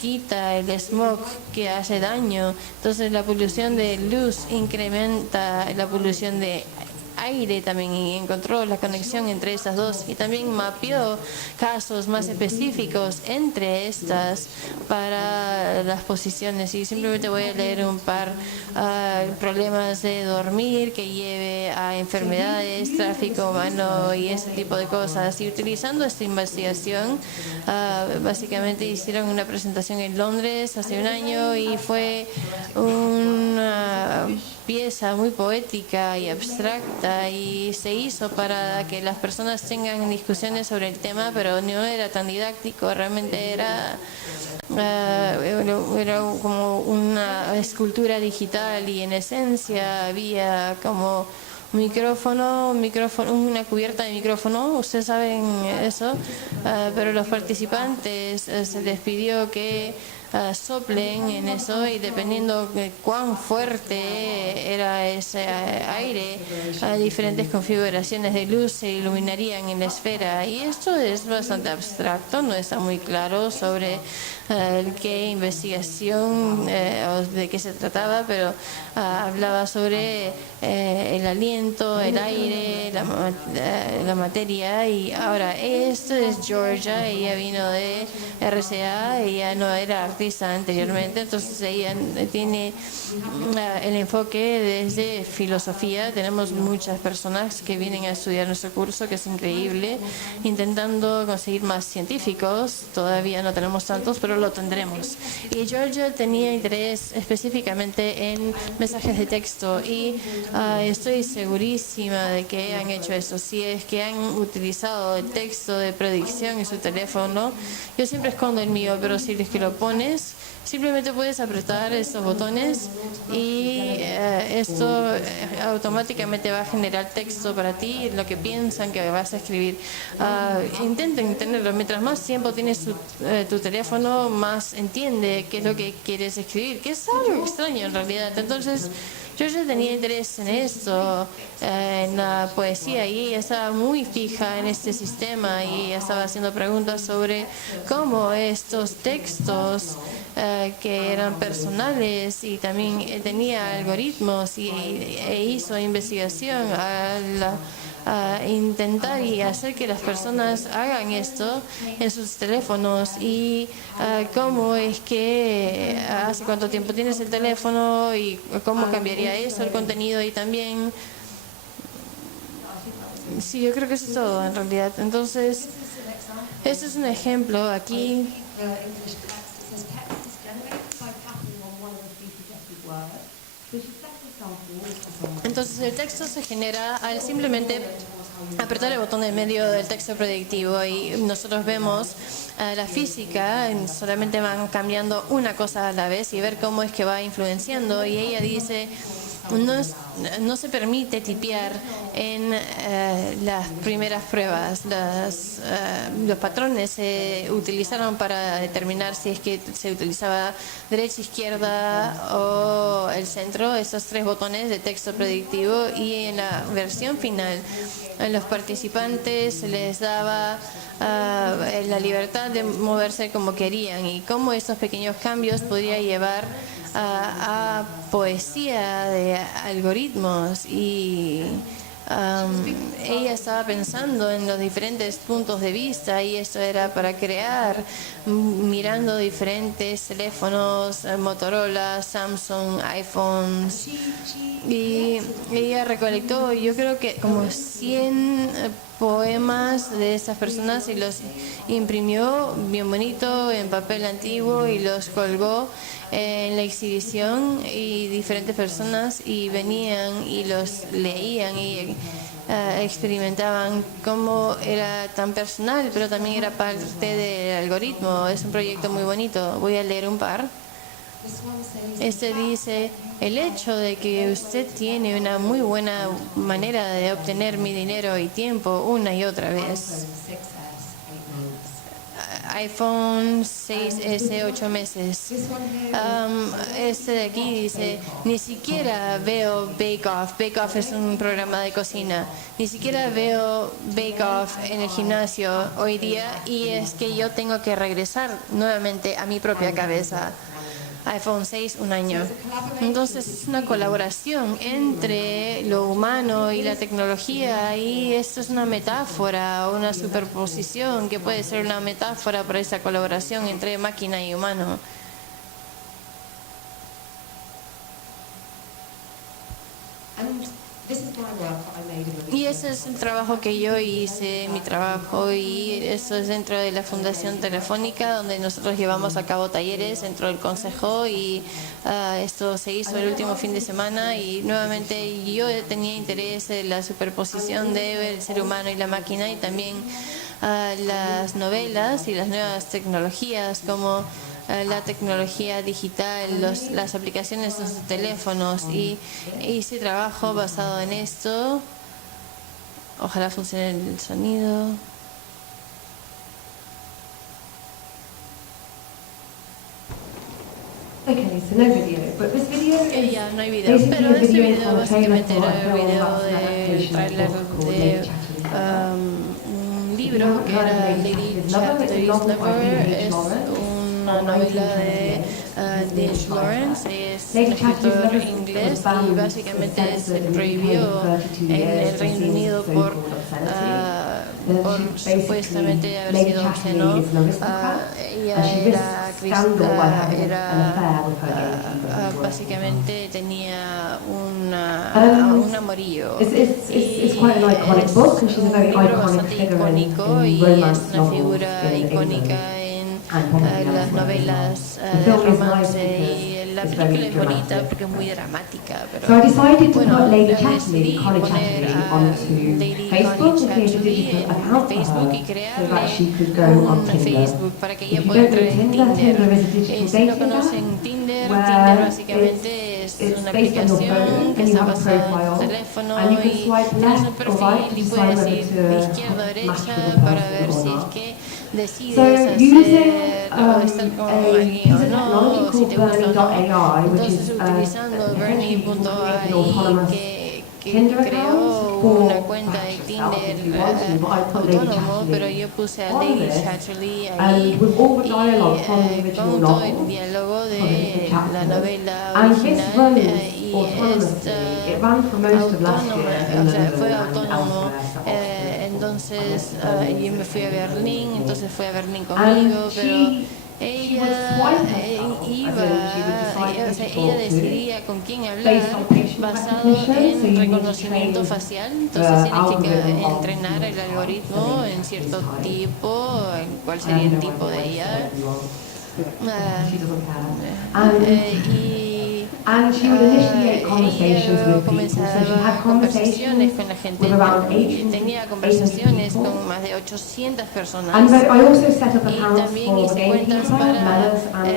quita el smog que hace daño. Entonces la polución de luz incrementa la polución de aire también, y encontró la conexión entre estas dos, y también mapeó casos más específicos entre estas para las posiciones. Y simplemente voy a leer un par: problemas de dormir que lleve a enfermedades, tráfico humano y ese tipo de cosas. Y utilizando esta investigación, básicamente hicieron una presentación en Londres hace un año, y fue una pieza muy poética y abstracta, y se hizo para que las personas tengan discusiones sobre el tema, pero no era tan didáctico, realmente era como una escultura digital, y en esencia había como micrófono, una cubierta de micrófono, ustedes saben eso, pero los participantes se les pidió que soplen en eso, y dependiendo de cuán fuerte era ese aire, diferentes configuraciones de luz se iluminarían en la esfera. Y esto es bastante abstracto, no está muy claro sobre qué investigación o de qué se trataba, pero hablaba sobre el aliento, el aire, la materia. Y ahora esto es Georgia, ella vino de RCA, ella no era artista artista anteriormente, entonces ella tiene el enfoque desde filosofía. Tenemos muchas personas que vienen a estudiar nuestro curso, que es increíble, intentando conseguir más científicos. Todavía no tenemos tantos, pero lo tendremos. Y Georgia tenía interés específicamente en mensajes de texto y estoy segurísima de que han hecho eso. Si es que han utilizado el texto de predicción en su teléfono, yo siempre escondo el mío, pero si es que lo pones, simplemente puedes apretar estos botones y esto automáticamente va a generar texto para ti, lo que piensan que vas a escribir. Intenten tenerlo. Mientras más tiempo tienes tu teléfono, más entiende qué es lo que quieres escribir, que es algo extraño en realidad. Entonces, yo ya tenía interés en esto, en la poesía, y ella estaba muy fija en este sistema y estaba haciendo preguntas sobre cómo estos textos que eran personales y también tenía algoritmos e hizo investigación a intentar y hacer que las personas hagan esto en sus teléfonos y cómo es que hace cuánto tiempo tienes el teléfono y cómo cambiaría eso el contenido. Y también sí, yo creo que eso es todo en realidad. Entonces, este es un ejemplo aquí. Entonces el texto se genera al simplemente apretar el botón en medio del texto predictivo, y nosotros vemos la física, solamente van cambiando una cosa a la vez y ver cómo es que va influenciando. Y ella dice, no se permite tipear en las primeras pruebas. Los patrones se utilizaron para determinar si es que se utilizaba derecha, izquierda o el centro, esos tres botones de texto predictivo, y en la versión final a los participantes se les daba la libertad de moverse como querían, y cómo estos pequeños cambios podría llevar a poesía de algoritmos. Y ella estaba pensando en los diferentes puntos de vista, y esto era para crear mirando diferentes teléfonos, Motorola, Samsung, iPhones. Y ella recolectó, yo creo que como 100 poemas de estas personas y los imprimió bien bonito en papel antiguo y los colgó en la exhibición, y diferentes personas y venían y los leían y experimentaban cómo era tan personal, pero también era parte del algoritmo. Es un proyecto muy bonito. Voy a leer un par. Este dice: el hecho de que usted tiene una muy buena manera de obtener mi dinero y tiempo una y otra vez. iPhone 6S 8 meses. Este de aquí dice: ni siquiera veo Bake Off. Bake Off es un programa de cocina. Ni siquiera veo Bake Off en el gimnasio hoy día, y es que yo tengo que regresar nuevamente a mi propia cabeza. iPhone 6, un año. Entonces es una colaboración entre lo humano y la tecnología, y esto es una metáfora, una superposición que puede ser una metáfora para esa colaboración entre máquina y humano. Y ese es el trabajo que yo hice, mi trabajo, y eso es dentro de la Fundación Telefónica, donde nosotros llevamos a cabo talleres dentro del consejo, y esto se hizo el último fin de semana. Y nuevamente yo tenía interés en la superposición del ser humano y la máquina, y también las novelas y las nuevas tecnologías como la tecnología digital, las aplicaciones de los teléfonos, y hice trabajo basado en esto. Ojalá funcione el sonido. Okay, so no video, but this video is Ya no hay video, pero este video básicamente era el video del trailer de un libro que era Lady Chatterley's Lover. Es una novela de Dish Lawrence. Es un escritor inglés, y básicamente se prohibió en el Reino Unido por por supuestamente haber sido obsceno. Ella básicamente tenía un amorío. Es un libro bastante icónico y es una figura icónica en las novelas de romance, y la película es bonita porque es muy dramática, pero bueno, decidí poner a Lady Connie Chatterley en Facebook y crearle un Facebook para que ella pueda entrar en Tinder. Si no conocen Tinder básicamente es una aplicación que está basada en tu teléfono y tienes un perfil y puedes ir de izquierda a derecha para ver si es que decides estar con alguien o no, si te gusta o no. Entonces, utilizando Bernie.ai, que creó una cuenta de Tinder autónomo, pero yo puse a Lady Chatterley ahí, y con todo el diálogo de la novela original, y es autónoma, o sea, fue autónomo. Entonces yo me fui a Berlín, entonces fue a Berlín conmigo, pero ella decidía con quién hablar basado en reconocimiento facial. Entonces tienes que entrenar el algoritmo en cierto tipo, en cuál sería el tipo de ella. Ella comenzaba conversaciones con la gente, tenía conversaciones con más de 800 personas, y también hice cuentas para el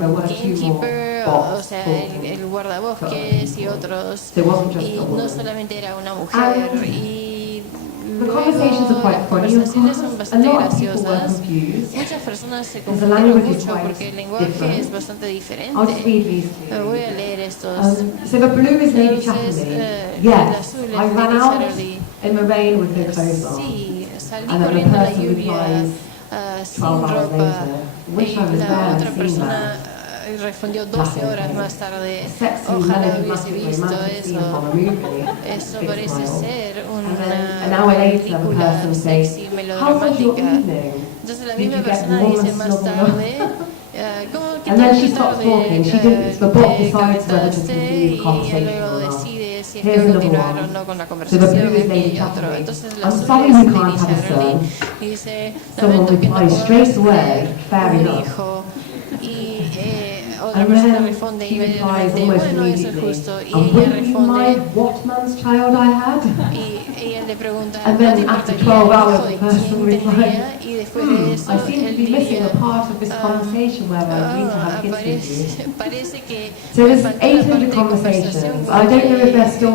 gamekeeper, o sea, el guardabosques y otros, y no solamente era una mujer. Y luego las conversaciones son bastante graciosas. Muchas personas se confundieron mucho porque el lenguaje es bastante diferente. Voy a leer estos. Entonces, el azul es Lady Chatterley. Sí, salí corriendo a la lluvia sin ropa. Y la otra persona respondió 12 horas más tarde: ojalá hubiese visto eso. Eso parece ser una película sexy, melodramática. Entonces la misma persona dice más tarde: ¿qué tal tu tarde? Te calentaste, y luego decide si es que continuar o no con la conversación, y otro. Entonces la azul es Lady Chatterley y dice: lamento que no puedo tener un hijo. Y otra persona responde inmediatamente: bueno, eso es justo. Y ella responde, y ella le pregunta: ¿no te importaría el hijo de quién tendría? Y después de eso él diría: parece que me faltó la parte de conversación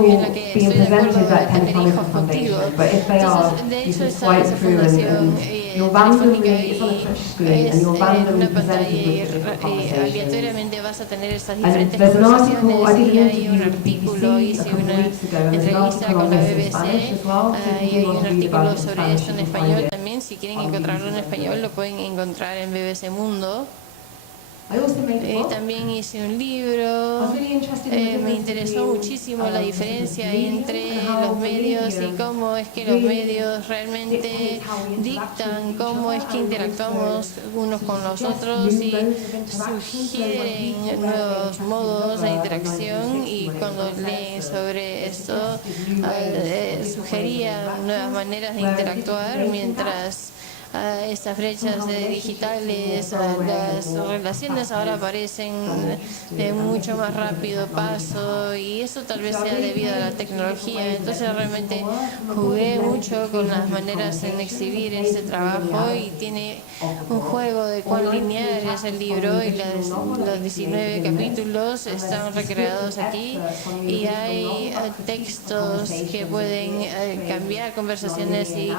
en la que estoy de acuerdo en tener hijos contigo. Entonces, de hecho, esa información telefónica es en una pantalla, y aleatoriamente vas a tener esas diferentes conversaciones. Y hay un artículo, hice una entrevista con la BBC, y hay un artículo sobre esto en español también. Si quieren encontrarlo en español, lo pueden encontrar en BBC Mundo. También hice un libro. Me interesó muchísimo la diferencia entre los medios y cómo es que los medios realmente dictan cómo es que interactuamos unos con los otros y sugieren nuevos modos de interacción. Y cuando leen sobre esto, sugerían nuevas maneras de interactuar, mientras estas brechas digitales, las relaciones ahora aparecen de mucho más rápido paso, y eso tal vez sea debido a la tecnología. Entonces realmente jugué mucho con las maneras en exhibir este trabajo, y tiene un juego de cuán lineal es el libro, y los 19 capítulos están recreados aquí, y hay textos que pueden cambiar conversaciones y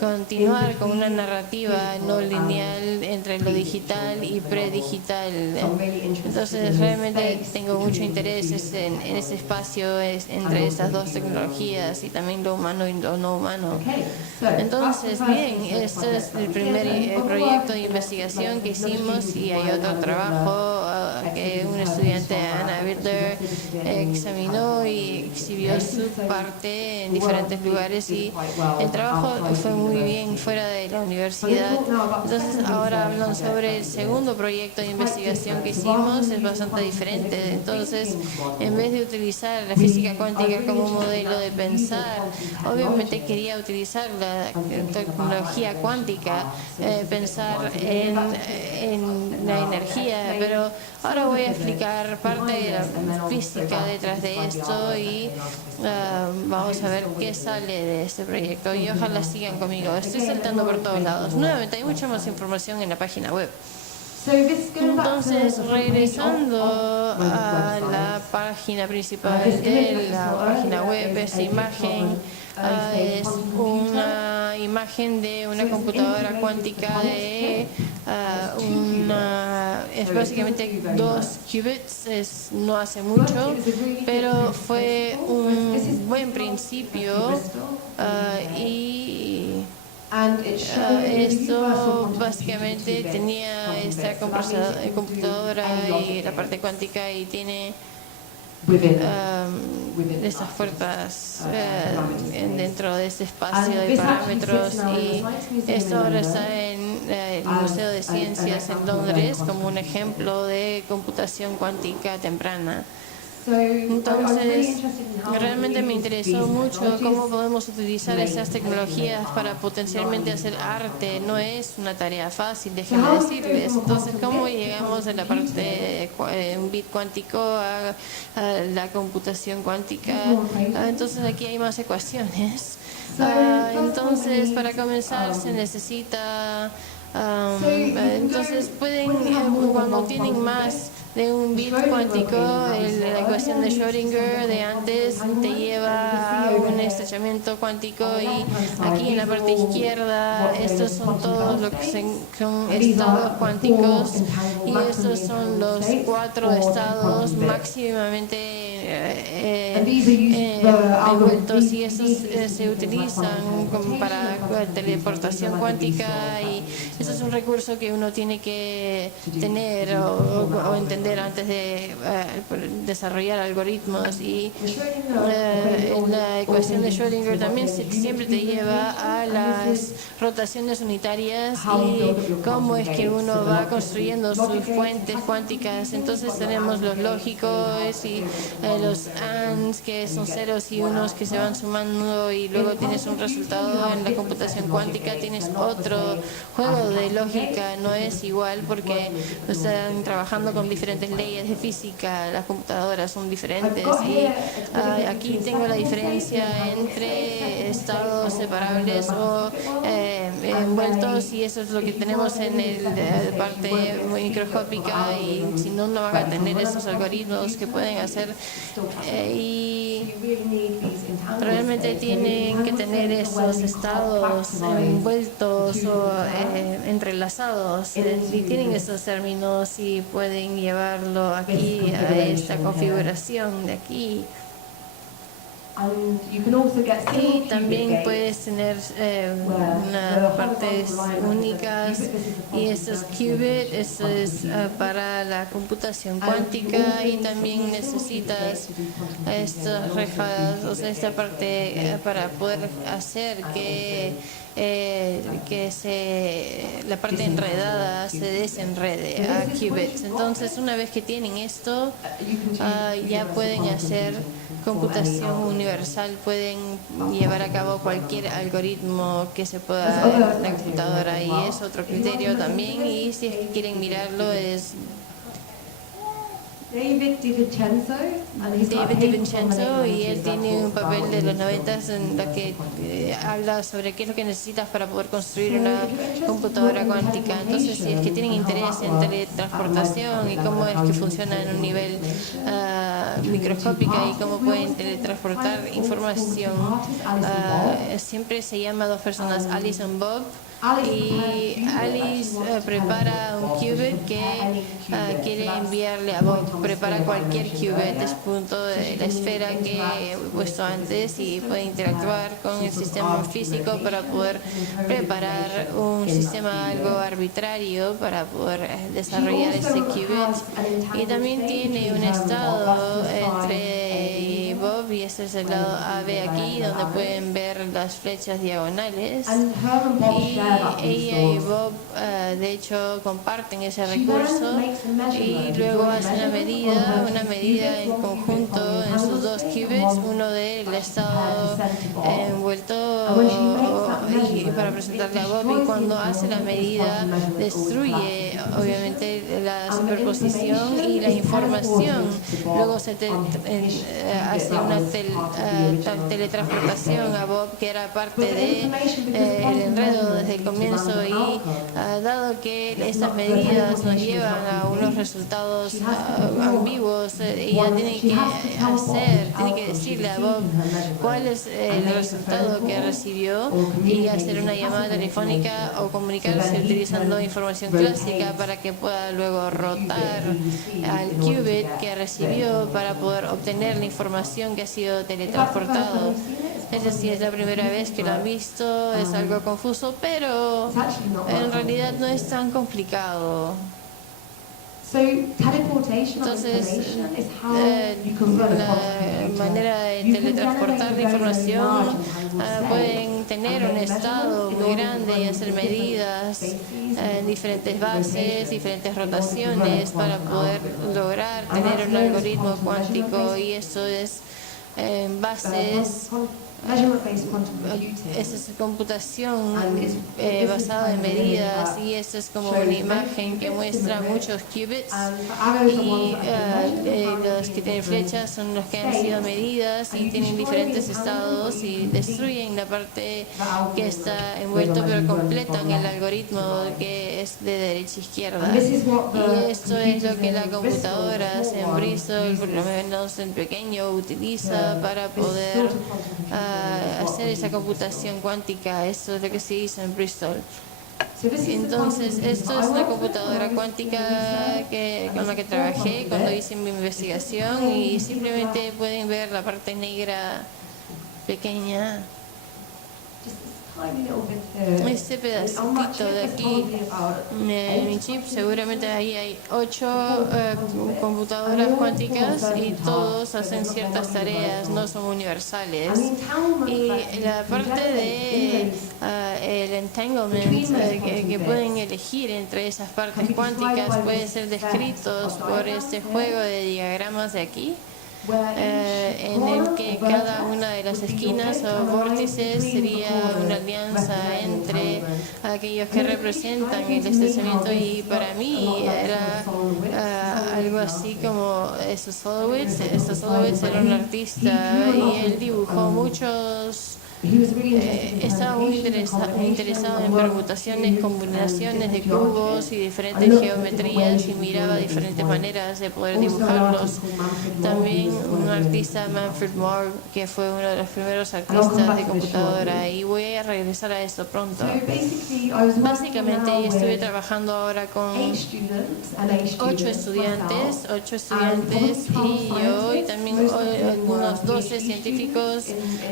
continuar con una narrativa no lineal entre lo digital y predigital. Entonces realmente tengo mucho interés en ese espacio entre estas dos tecnologías, y también lo humano y lo no humano. Entonces, bien, este es el primer proyecto de investigación que hicimos, y hay otro trabajo que un estudiante, Anna Wittler, examinó y exhibió su parte en diferentes lugares, y el trabajo fue muy bien fuera de la universidad. Entonces ahora hablan sobre el segundo proyecto de investigación que hicimos, es bastante diferente. Entonces, en vez de utilizar la física cuántica como un modelo de pensar, obviamente quería utilizar la tecnología cuántica, pensar en la energía, pero ahora voy a explicar parte de la física detrás de esto, y vamos a ver qué sale de este proyecto, y ojalá sigan conmigo. Estoy saltando por todos lados. Nuevamente hay mucha más información en la página web. Entonces, regresando a la página principal de la página web, esta imagen es una imagen de una computadora cuántica de es básicamente 2 qubits, no hace mucho, pero fue un buen principio, y esto básicamente tenía esta computadora y la parte cuántica, y tiene estas puertas dentro de este espacio de parámetros, y esto ahora está en el Museo de Ciencias en Londres como un ejemplo de computación cuántica temprana. Entonces, realmente me interesó mucho cómo podemos utilizar esas tecnologías para potencialmente hacer arte. No es una tarea fácil, déjenme decirles. Entonces, ¿cómo llegamos de la parte de un bit cuántico a la computación cuántica? Entonces, aquí hay más ecuaciones. Entonces, para comenzar, se necesita... entonces, cuando tienen más de un bit cuántico, la ecuación de Schrödinger de antes te lleva a un estrechamiento cuántico, y aquí en la parte izquierda estos son todos los que son estados cuánticos, y estos son los 4 estados máximamente envueltos, y estos se utilizan para teleportación cuántica, y eso es un recurso que uno tiene que tener o entender antes de desarrollar algoritmos. Y la ecuación de Schrödinger también siempre te lleva a las rotaciones unitarias y cómo es que uno va construyendo sus fuentes cuánticas. Entonces tenemos los lógicos y los ANDs, que son ceros y unos que se van sumando, y luego tienes un resultado. En la computación cuántica tienes otro juego de lógica, no es igual porque están trabajando con diferentes leyes de física, las computadoras son diferentes, y aquí tengo la diferencia entre estados separables o envueltos, y eso es lo que tenemos en la parte microscópica, y si no, no van a tener esos algoritmos que pueden hacer, y realmente tienen que tener esos estados envueltos o entrelazados, y tienen esos términos y pueden llevarlo aquí a esta configuración de aquí. Y también puedes tener unas partes únicas, y estos qubits, eso es para la computación cuántica, y también necesitas estas rejas, o sea, esta parte para poder hacer que la parte enredada se desenrede a qubits. Entonces, una vez que tienen esto, ya pueden hacer computación universal, pueden llevar a cabo cualquier algoritmo que se pueda en la computadora, y es otro criterio también. Y si es que quieren mirarlo, es David DiVincenzo, y él tiene un papel de los 90s en la que habla sobre qué es lo que necesitas para poder construir una computadora cuántica. Entonces, si es que tienen interés en teletransportación y cómo es que funciona en un nivel microscópica y cómo pueden teletransportar información, siempre se llama a 2 personas, Alison Bob, y Alice prepara un qubit que quiere enviarle a Bob. Prepara cualquier qubit es punto de la esfera que he puesto antes y puede interactuar con el sistema físico para poder preparar un sistema algo arbitrario para poder desarrollar ese qubit. Y también tiene un estado entre Bob y este es el lado AB aquí, donde pueden ver las flechas diagonales. Y ella y Bob de hecho comparten ese recurso y luego hacen una medida en conjunto en sus dos qubits, uno del estado envuelto y para presentarle a Bob, y cuando hace la medida destruye obviamente la superposición y la información. Luego se hace una teletransportación a Bob, que era parte del enredo desde el comienzo, y dado que estas medidas nos llevan a unos resultados ambiguos, ella tiene que decirle a Bob cuál es el resultado que recibió y hacer una llamada telefónica o comunicarse utilizando información clásica para que pueda luego rotar al qubit que recibió para poder obtener la información que ha sido teletransportado. Es decir, es la primera vez que lo han visto, es algo confuso, pero en realidad no es tan complicado. Entonces, la manera de teletransportar la información, pueden tener un estado muy grande y hacer medidas en diferentes bases, diferentes rotaciones para poder lograr tener un algoritmo cuántico, y eso es bases. Esa es computación basada en medidas, y eso es como una imagen que muestra muchos qubits, y los que tienen flechas son los que han sido medidas y tienen diferentes estados y destruyen la parte que está envuelto, pero completan el algoritmo que es de derecha a izquierda. Y esto es lo que la computadora en Bristol, por lo menos en pequeño, utiliza para poder hacer esa computación cuántica. Eso es lo que se hizo en Bristol. Entonces, esto es una computadora cuántica con la que trabajé cuando hice mi investigación, y simplemente pueden ver la parte negra pequeña. Este pedacito de aquí, en mi chip, seguramente ahí hay 8 computadoras cuánticas, y todos hacen ciertas tareas, no son universales. Y la parte de el entanglement que pueden elegir entre esas partes cuánticas pueden ser descritos por este juego de diagramas de aquí. En el que cada una de las esquinas o vórtices sería una alianza entre aquellos que representan el estrechamiento, y para mí era algo así como Solowitz. Solowitz era un artista y él dibujó muchos. Estaba muy interesado en permutaciones, combinaciones de cubos y diferentes geometrías, y miraba diferentes maneras de poder dibujarlos. También un artista, Manfred Moore, que fue uno de los primeros artistas de computadora, y voy a regresar a esto pronto. Básicamente estuve trabajando ahora con 8 estudiantes y yo, y también unos 12 científicos.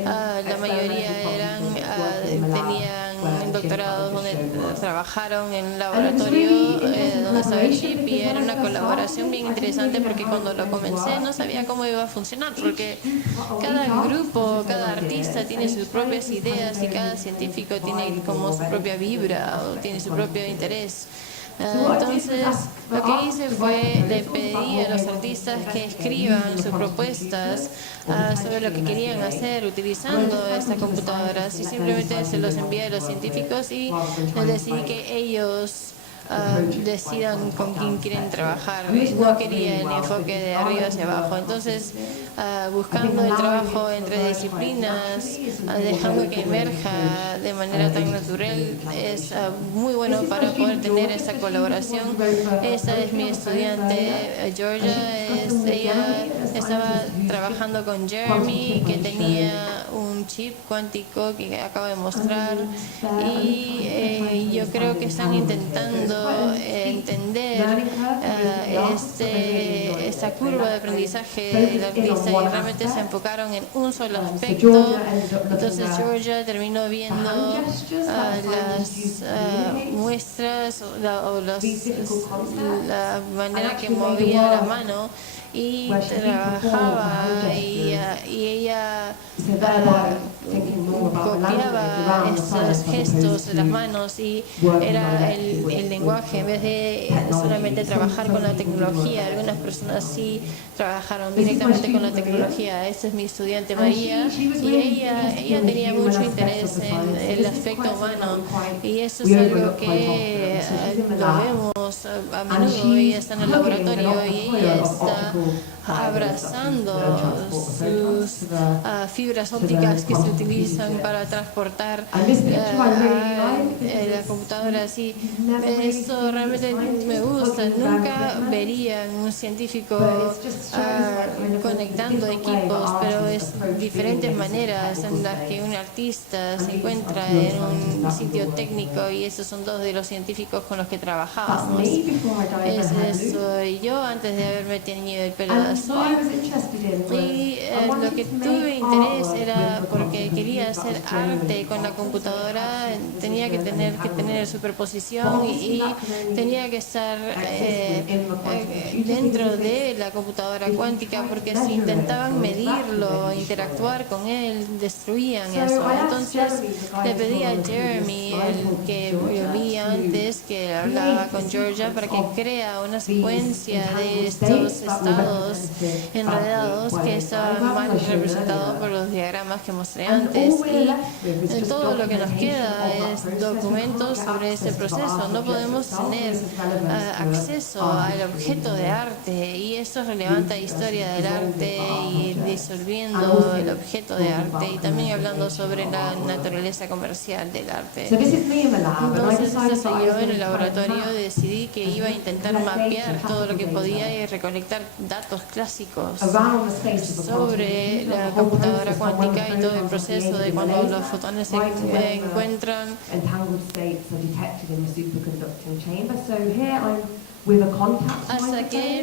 La mayoría tenían doctorados donde trabajaron en un laboratorio donde estaba el chip, y era una colaboración bien interesante porque cuando lo comencé no sabía cómo iba a funcionar, porque cada grupo, cada artista tiene sus propias ideas y cada científico tiene como su propia vibra o tiene su propio interés. Entonces, lo que hice fue, le pedí a los artistas que escriban sus propuestas sobre lo que querían hacer utilizando esta computadora, y simplemente se los envié a los científicos, y les decidí que ellos decidan con quién quieren trabajar. No quería el enfoque de arriba hacia abajo. Entonces, buscando el trabajo entre disciplinas, dejando que emerja de manera tan natural, es muy bueno para poder tener esa colaboración. Esta es mi estudiante, Georgia. Ella estaba trabajando con Jeremy, que tenía un chip cuántico que acabo de mostrar, y yo creo que están intentando entender esta curva de aprendizaje del artista, y realmente se enfocaron en un solo aspecto. Entonces Georgia terminó viendo las muestras o la manera que movía la mano y trabajaba, y ella copiaba esos gestos de las manos, y era el lenguaje en vez de solamente trabajar con la tecnología. Algunas personas sí trabajaron directamente con la tecnología. Esta es mi estudiante María, y ella tenía mucho interés en el aspecto humano, y eso es algo que lo vemos a menudo. Ella está en el laboratorio y ella está abrazando sus fibras ópticas que se utilizan para transportar la computadora. Sí, eso realmente me gusta. Nunca vería un científico conectando equipos, pero es diferentes maneras en las que un artista se encuentra en un sitio técnico, y esos son dos de los científicos con los que trabajábamos. Es eso. Y yo, antes de haberme teñido el pelo de azul, y lo que tuve interés era porque quería hacer arte con la computadora. Tenía que tener superposición, y tenía que estar dentro de la computadora cuántica, porque si intentaban medirlo, interactuar con él, destruían eso. Entonces le pedí a Jeremy, el que yo vi antes, que hablaba con Georgia, para que crea una secuencia de estos estados enredados que estaban mal representados por los diagramas que mostré antes, y todo lo que nos queda es documentos sobre ese proceso. No podemos tener acceso al objeto de arte, y eso es relevante a la historia del arte, y disolviendo el objeto de arte, y también hablando sobre la naturaleza comercial del arte. Entonces, eso soy yo en el laboratorio. Decidí que iba a intentar mapear todo lo que podía y recolectar datos clásicos sobre la computadora cuántica y todo el proceso de cuando los fotones se encuentran hasta que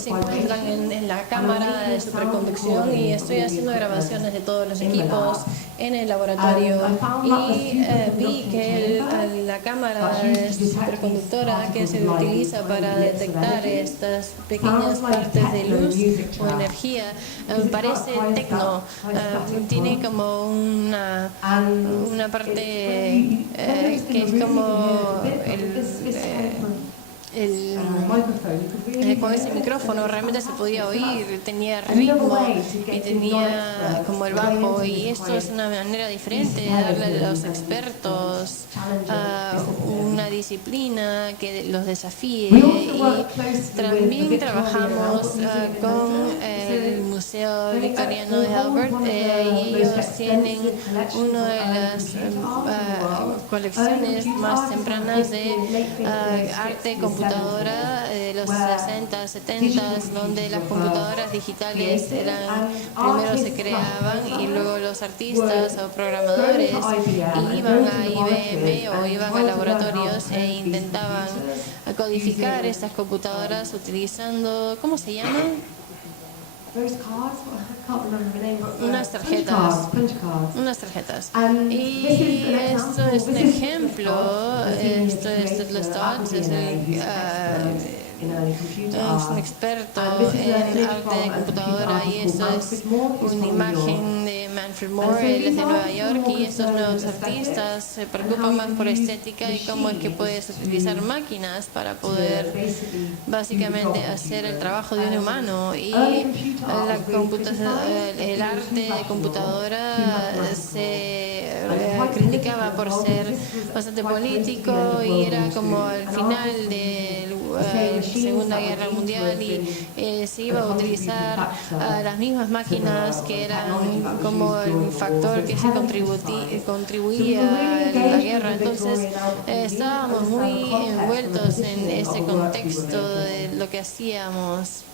se encuentran en la cámara de superconducción, y estoy haciendo grabaciones de todos los equipos en el laboratorio, y vi que la cámara superconductora que se utiliza para detectar estas pequeñas partes de luz o energía parece tecno. Tiene como una parte que es como con ese micrófono realmente se podía oír, tenía ritmo y tenía como el bajo, y esto es una manera diferente de darle a los expertos una disciplina que los desafíe. Y también trabajamos con el Museo Victoriano de Albert, y ellos tienen una de las colecciones más tempranas de arte computadora de los 60, 70, donde las computadoras digitales primero se creaban, y luego los artistas o programadores iban a IBM o iban a laboratorios e intentaban codificar estas computadoras utilizando, ¿cómo se llama? Unas tarjetas. Y esto es un ejemplo. Esto es los dots, es un experto en arte de computadora, y eso es una imagen de Manfred Moore. Él es de Nueva York, y estos nuevos artistas se preocupan más por estética y cómo es que puedes utilizar máquinas para poder básicamente hacer el trabajo de un humano. Y el arte de computadora se criticaba por ser bastante político y era como al final de la Segunda Guerra Mundial y se iba a utilizar las mismas máquinas que eran como el factor que se contribuía a la guerra. Entonces estábamos muy envueltos en ese contexto de lo que hacíamos.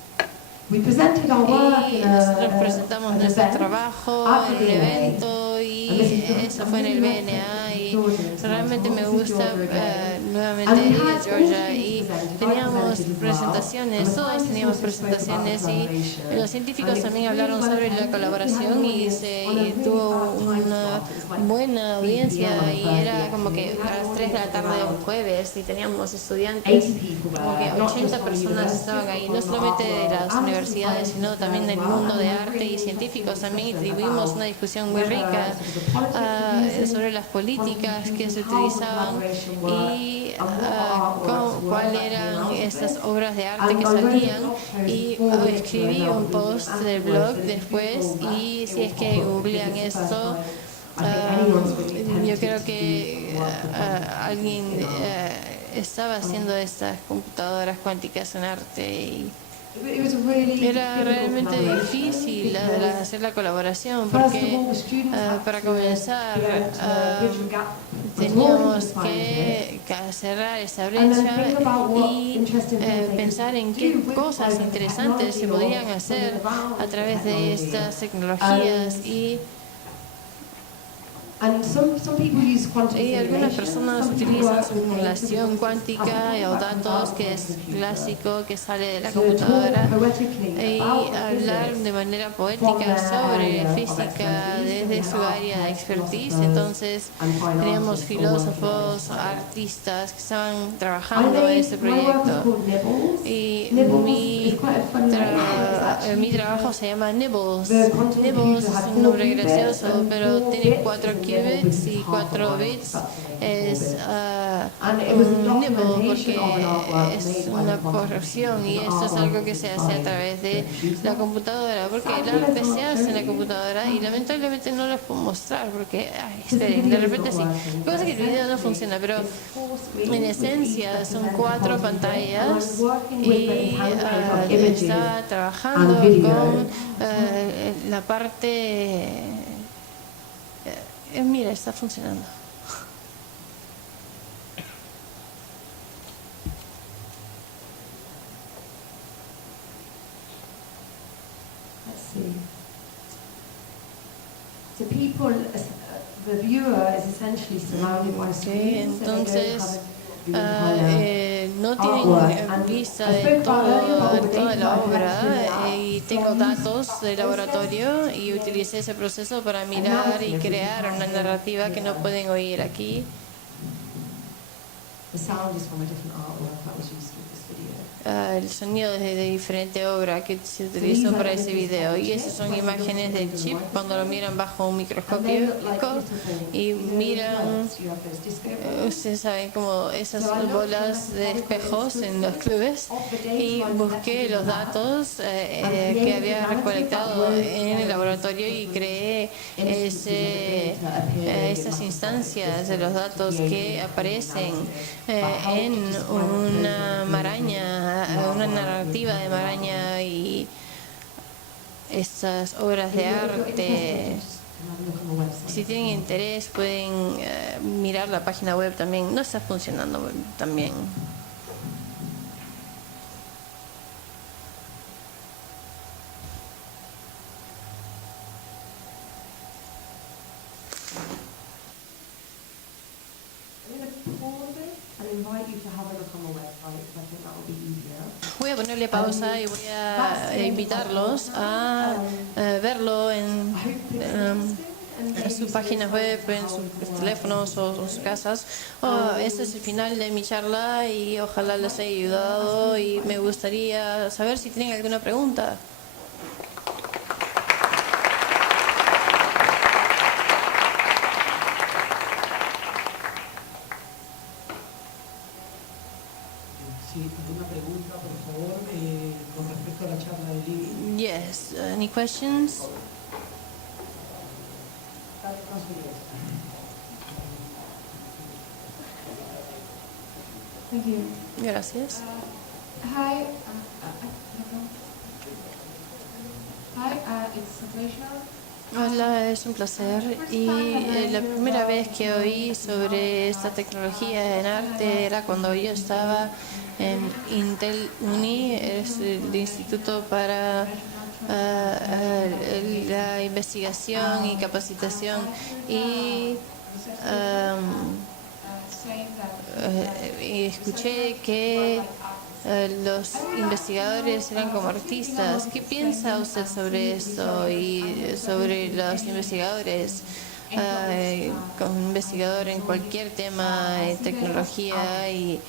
Y nosotros presentamos nuestro trabajo en un evento y eso fue en el BNA y realmente me gusta nuevamente ir a Georgia y teníamos presentaciones, todos teníamos presentaciones y los científicos también hablaron sobre la colaboración y tuvo una buena audiencia y era como que a las 3 de la tarde de un jueves y teníamos estudiantes, como que 80 personas estaban ahí, no solamente de las universidades, sino también del mundo de arte y científicos también, y tuvimos una discusión muy rica sobre las políticas que se utilizaban y cuáles eran estas obras de arte que salían y escribí un post del blog después y si es que googlean esto yo creo que alguien estaba haciendo estas computadoras cuánticas en arte y era realmente difícil hacer la colaboración porque para comenzar teníamos que cerrar esa brecha y pensar en qué cosas interesantes se podían hacer a través de estas tecnologías y algunas personas utilizan simulación cuántica o datos, que es clásico, que sale de la computadora, y hablar de manera poética sobre física desde su área de expertise. Entonces, teníamos filósofos, artistas que estaban trabajando en este proyecto. Y mi trabajo se llama Nibbles. Nibbles es un nombre gracioso, pero tiene 4 qubits y 4 bits. Es un nibble porque es una corrección y esto es algo que se hace a través de la computadora, porque el arte se hace en la computadora y lamentablemente no lo puedo mostrar porque, esperen, de repente sí. Lo que pasa es que el video no funciona, pero en esencia son 4 pantallas y está trabajando con la parte... mira, está funcionando. Entonces no tienen vista de toda la obra y tengo datos del laboratorio y utilicé ese proceso para mirar y crear una narrativa que no pueden oír aquí. El sonido es de diferente obra que se utilizó para ese video y esas son imágenes del chip cuando lo miran bajo un microscopio y miran, ustedes saben, como esas bolas de espejos en los clubes, y busqué los datos que había recolectado en el laboratorio y creé esas instancias de los datos que aparecen en una maraña, una narrativa de maraña y estas obras de arte. Si tienen interés pueden mirar la página web también. No está funcionando también. Voy a ponerle pausa y voy a invitarlos a verlo en sus páginas web, en sus teléfonos o en sus casas. Este es el final de mi charla y ojalá les haya ayudado y me gustaría saber si tienen alguna pregunta. Yes, any questions? Thank you. Gracias. Hi. It's a pleasure. Hola, es un placer. Y la primera vez que oí sobre esta tecnología en arte era cuando yo estaba en Intel Uni, es el Instituto para la investigación y capacitación. Y escuché que los investigadores eran como artistas. ¿Qué piensa usted sobre esto y sobre los investigadores? Como investigador en cualquier tema de tecnología y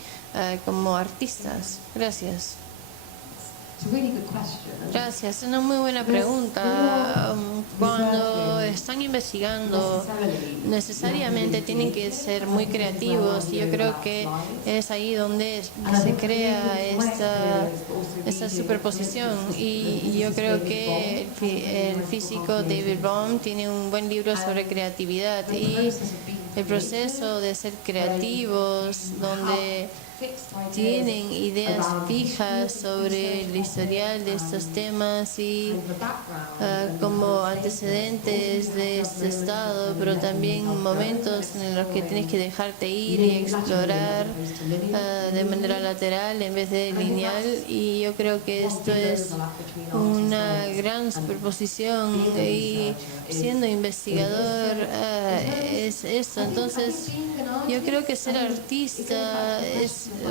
como artistas. Gracias. Gracias, es una muy buena pregunta. Cuando están investigando, necesariamente tienen que ser muy creativos y yo creo que es ahí donde se crea esta superposición. Y yo creo que el físico David Bohm tiene un buen libro sobre creatividad y el proceso de ser creativos, donde tienen ideas fijas sobre el historial de estos temas y como antecedentes de este estado, pero también momentos en los que tienes que dejarte ir y explorar de manera lateral en vez de lineal. Y yo creo que esto es una gran superposición y siendo investigador es esto. Entonces yo creo que ser artista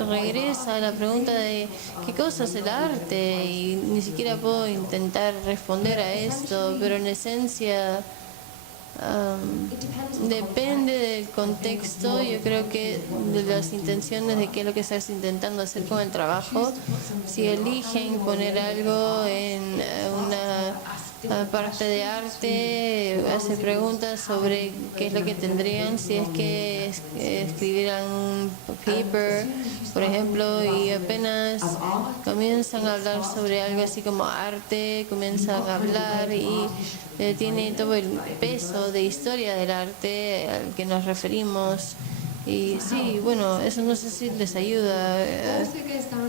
regresa a la pregunta de qué cosa es el arte, y ni siquiera puedo intentar responder a esto, pero en esencia depende del contexto. Yo creo que de las intenciones de qué es lo que estás intentando hacer con el trabajo. Si eligen poner algo en una parte de arte, hace preguntas sobre qué es lo que tendrían, si es que escribieran un paper, por ejemplo, y apenas comienzan a hablar sobre algo así como arte, comienzan a hablar y tiene todo el peso de historia del arte al que nos referimos. Y sí, bueno, eso no sé si les ayuda.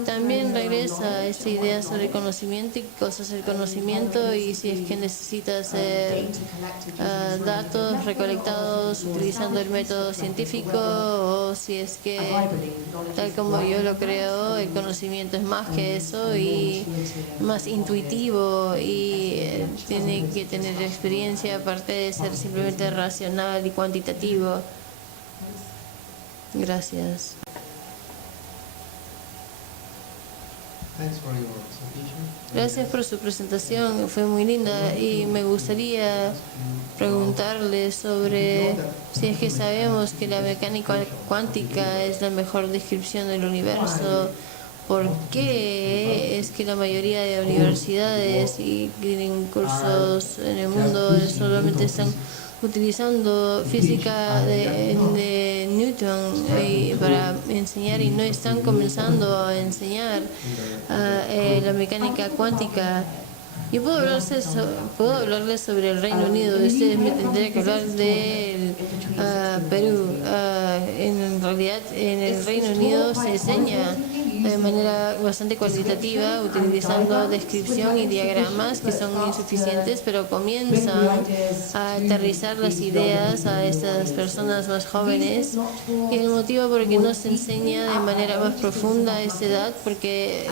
También regresa esta idea sobre conocimiento y qué cosa es el conocimiento, y si es que necesita hacer datos recolectados utilizando el método científico, o si es que, tal como yo lo creo, el conocimiento es más que eso y más intuitivo y tiene que tener experiencia aparte de ser simplemente racional y cuantitativo. Gracias. Gracias por su presentación, fue muy linda, y me gustaría preguntarle sobre si es que sabemos que la mecánica cuántica es la mejor descripción del universo. ¿Por qué es que la mayoría de universidades y tienen cursos en el mundo solamente están utilizando física de Newton para enseñar, y no están comenzando a enseñar la mecánica cuántica? Yo puedo hablarles sobre el Reino Unido, ustedes me tendrían que hablar del Perú. En realidad en el Reino Unido se enseña de manera bastante cualitativa, utilizando descripción y diagramas que son insuficientes, pero comienzan a aterrizar las ideas a estas personas más jóvenes. Y el motivo por el que no se enseña de manera más profunda a esa edad, porque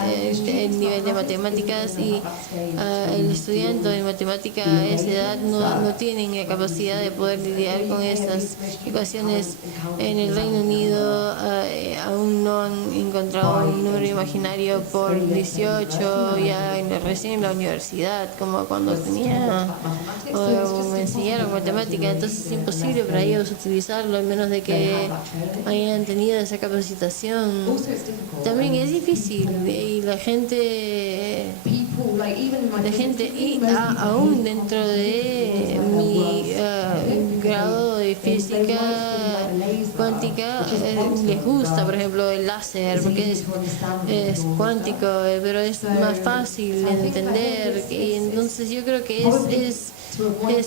el nivel de matemáticas y el estudiante de matemática a esa edad no tienen la capacidad de poder lidiar con estas ecuaciones. En el Reino Unido aún no han encontrado un número imaginario por 18 ya recién en la universidad, como cuando tenía o me enseñaron matemática. Entonces es imposible para ellos utilizarlo, a menos de que hayan tenido esa capacitación. También es difícil, y la gente y aún dentro de mi grado de física cuántica cuántica les gusta, por ejemplo, el láser, porque es cuántico, pero es más fácil de entender. Y entonces yo creo que es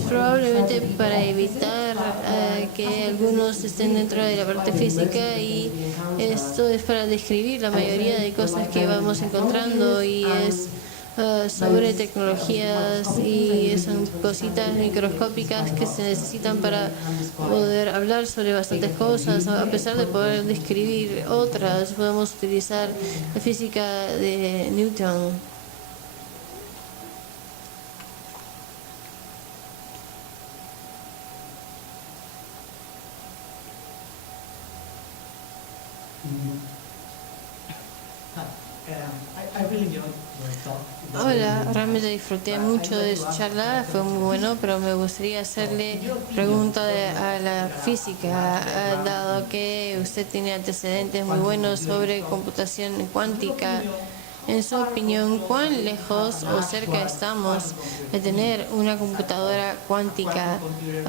probablemente para evitar que algunos estén dentro de la parte física, y esto es para describir la mayoría de cosas que vamos encontrando, y es sobre tecnologías, y son cositas microscópicas que se necesitan para poder hablar sobre bastantes cosas. A pesar de poder describir otras, podemos utilizar la física de Newton. Hola, realmente disfruté mucho de su charla, fue muy bueno, pero me gustaría hacerle pregunta a la física, dado que usted tiene antecedentes muy buenos sobre computación cuántica. En su opinión, ¿cuán lejos o cerca estamos de tener una computadora cuántica?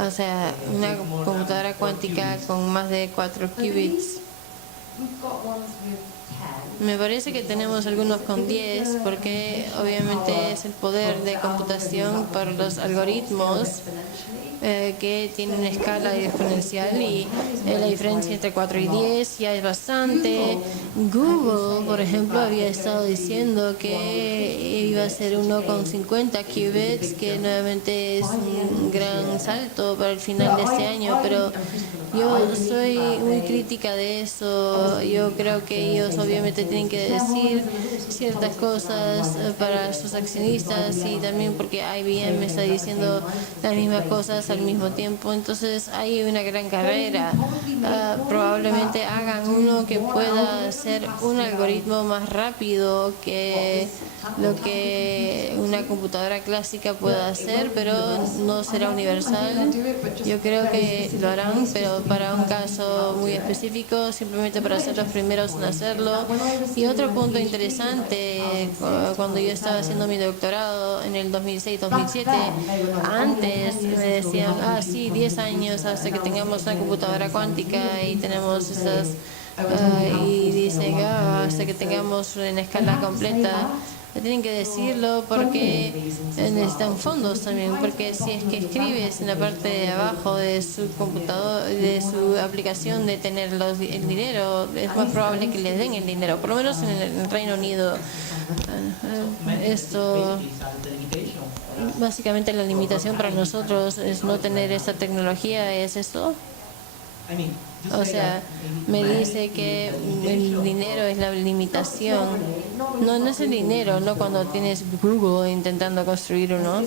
O sea, una computadora cuántica con más de 4 qubits. Me parece que tenemos algunos con 10, porque obviamente es el poder de computación por los algoritmos que tienen una escala exponencial, y la diferencia entre 4 y 10 ya es bastante. Google, por ejemplo, había estado diciendo que iba a ser 1,50 qubits, que nuevamente es un gran salto para el final de este año, pero yo soy muy crítica de eso. Yo creo que ellos obviamente tienen que decir ciertas cosas para sus accionistas, y también porque IBM está diciendo las mismas cosas al mismo tiempo. Entonces hay una gran carrera. Probablemente hagan uno que pueda hacer un algoritmo más rápido que lo que una computadora clásica pueda hacer, pero no será universal. Yo creo que lo harán, pero para un caso muy específico, simplemente para ser los primeros en hacerlo. Y otro punto interesante, cuando yo estaba haciendo mi doctorado en el 2006-2007, antes me decían, sí, 10 años hasta que tengamos una computadora cuántica, y tenemos esas, y dicen, hasta que tengamos una escala completa. Tienen que decirlo porque necesitan fondos también, porque si es que escribes en la parte de abajo de su computador, de su aplicación, de tener el dinero, es más probable que les den el dinero, por lo menos en el Reino Unido. Esto, básicamente la limitación para nosotros es no tener esta tecnología, ¿es esto? O sea, me dice que el dinero es la limitación. No es el dinero, no cuando tienes Google intentando construir uno.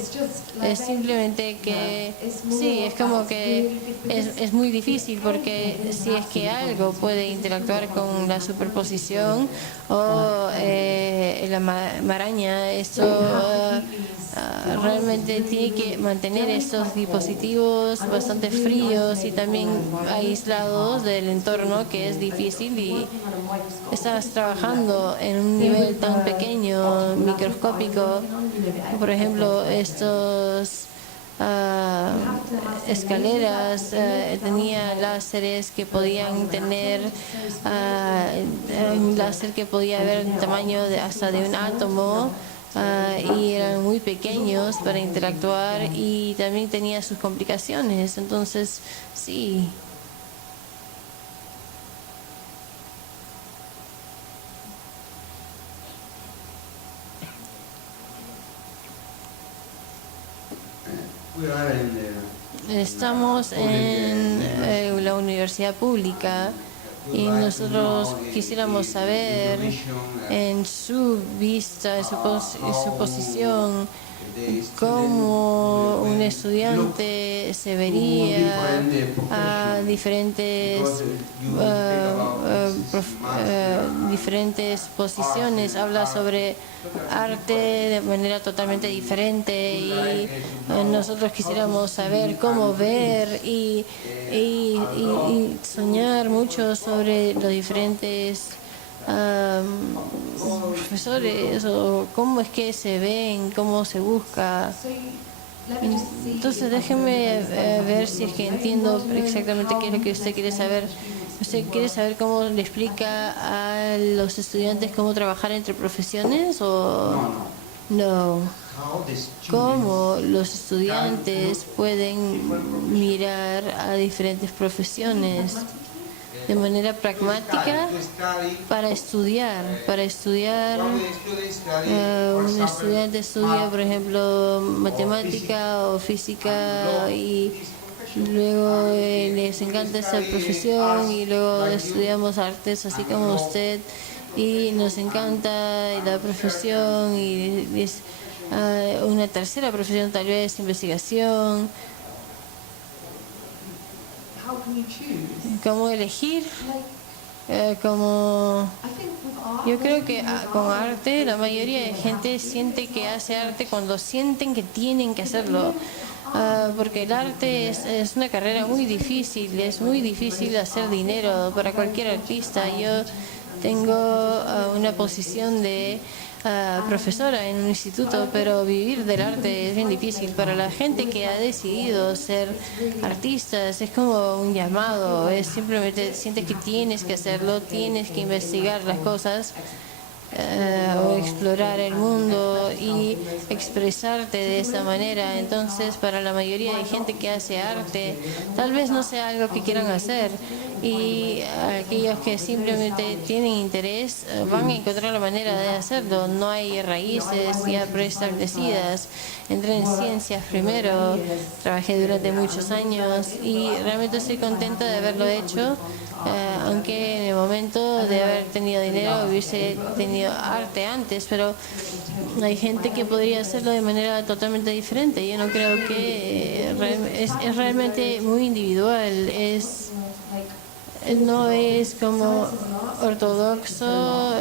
Es simplemente que, sí, es como que es muy difícil, porque si es que algo puede interactuar con la superposición o la maraña, esto realmente tiene que mantener estos dispositivos bastante fríos y también aislados del entorno, que es difícil, y estás trabajando en un nivel tan pequeño, microscópico. Por ejemplo, estos escaleras tenía láseres que podían tener un láser que podía haber el tamaño hasta de un átomo. Y eran muy pequeños para interactuar, y también tenía sus complicaciones. Entonces, sí. Estamos en la universidad pública, y nosotros quisiéramos saber, en su vista, en su posición, cómo un estudiante se vería a diferentes posiciones. Habla sobre arte de manera totalmente diferente, y nosotros quisiéramos saber cómo ver y soñar mucho sobre los diferentes profesores, o cómo es que se ven, cómo se busca. Entonces déjeme ver si es que entiendo exactamente qué es lo que usted quiere saber. ¿Usted quiere saber cómo le explica a los estudiantes cómo trabajar entre profesiones o no? ¿Cómo los estudiantes pueden mirar a diferentes profesiones de manera pragmática para estudiar? Un estudiante estudia, por ejemplo, matemática o física y luego les encanta esa profesión y luego estudiamos artes así como usted y nos encanta la profesión y es una tercera profesión tal vez, investigación. ¿Cómo elegir? Yo creo que con arte la mayoría de gente siente que hace arte cuando sienten que tienen que hacerlo. Porque el arte es una carrera muy difícil, es muy difícil hacer dinero para cualquier artista. Yo tengo una posición de profesora en un instituto, pero vivir del arte es bien difícil. Para la gente que ha decidido ser artistas es como un llamado, es simplemente sientes que tienes que hacerlo, tienes que investigar las cosas. O explorar el mundo y expresarte de esa manera. Entonces, para la mayoría de gente que hace arte, tal vez no sea algo que quieran hacer, y aquellos que simplemente tienen interés van a encontrar la manera de hacerlo. No hay raíces ya preestablecidas. Entré en ciencias primero, trabajé durante muchos años y realmente estoy contenta de haberlo hecho. Aunque en el momento de haber tenido dinero hubiese tenido arte antes, pero hay gente que podría hacerlo de manera totalmente diferente. Yo no creo que es realmente muy individual, no es como ortodoxo.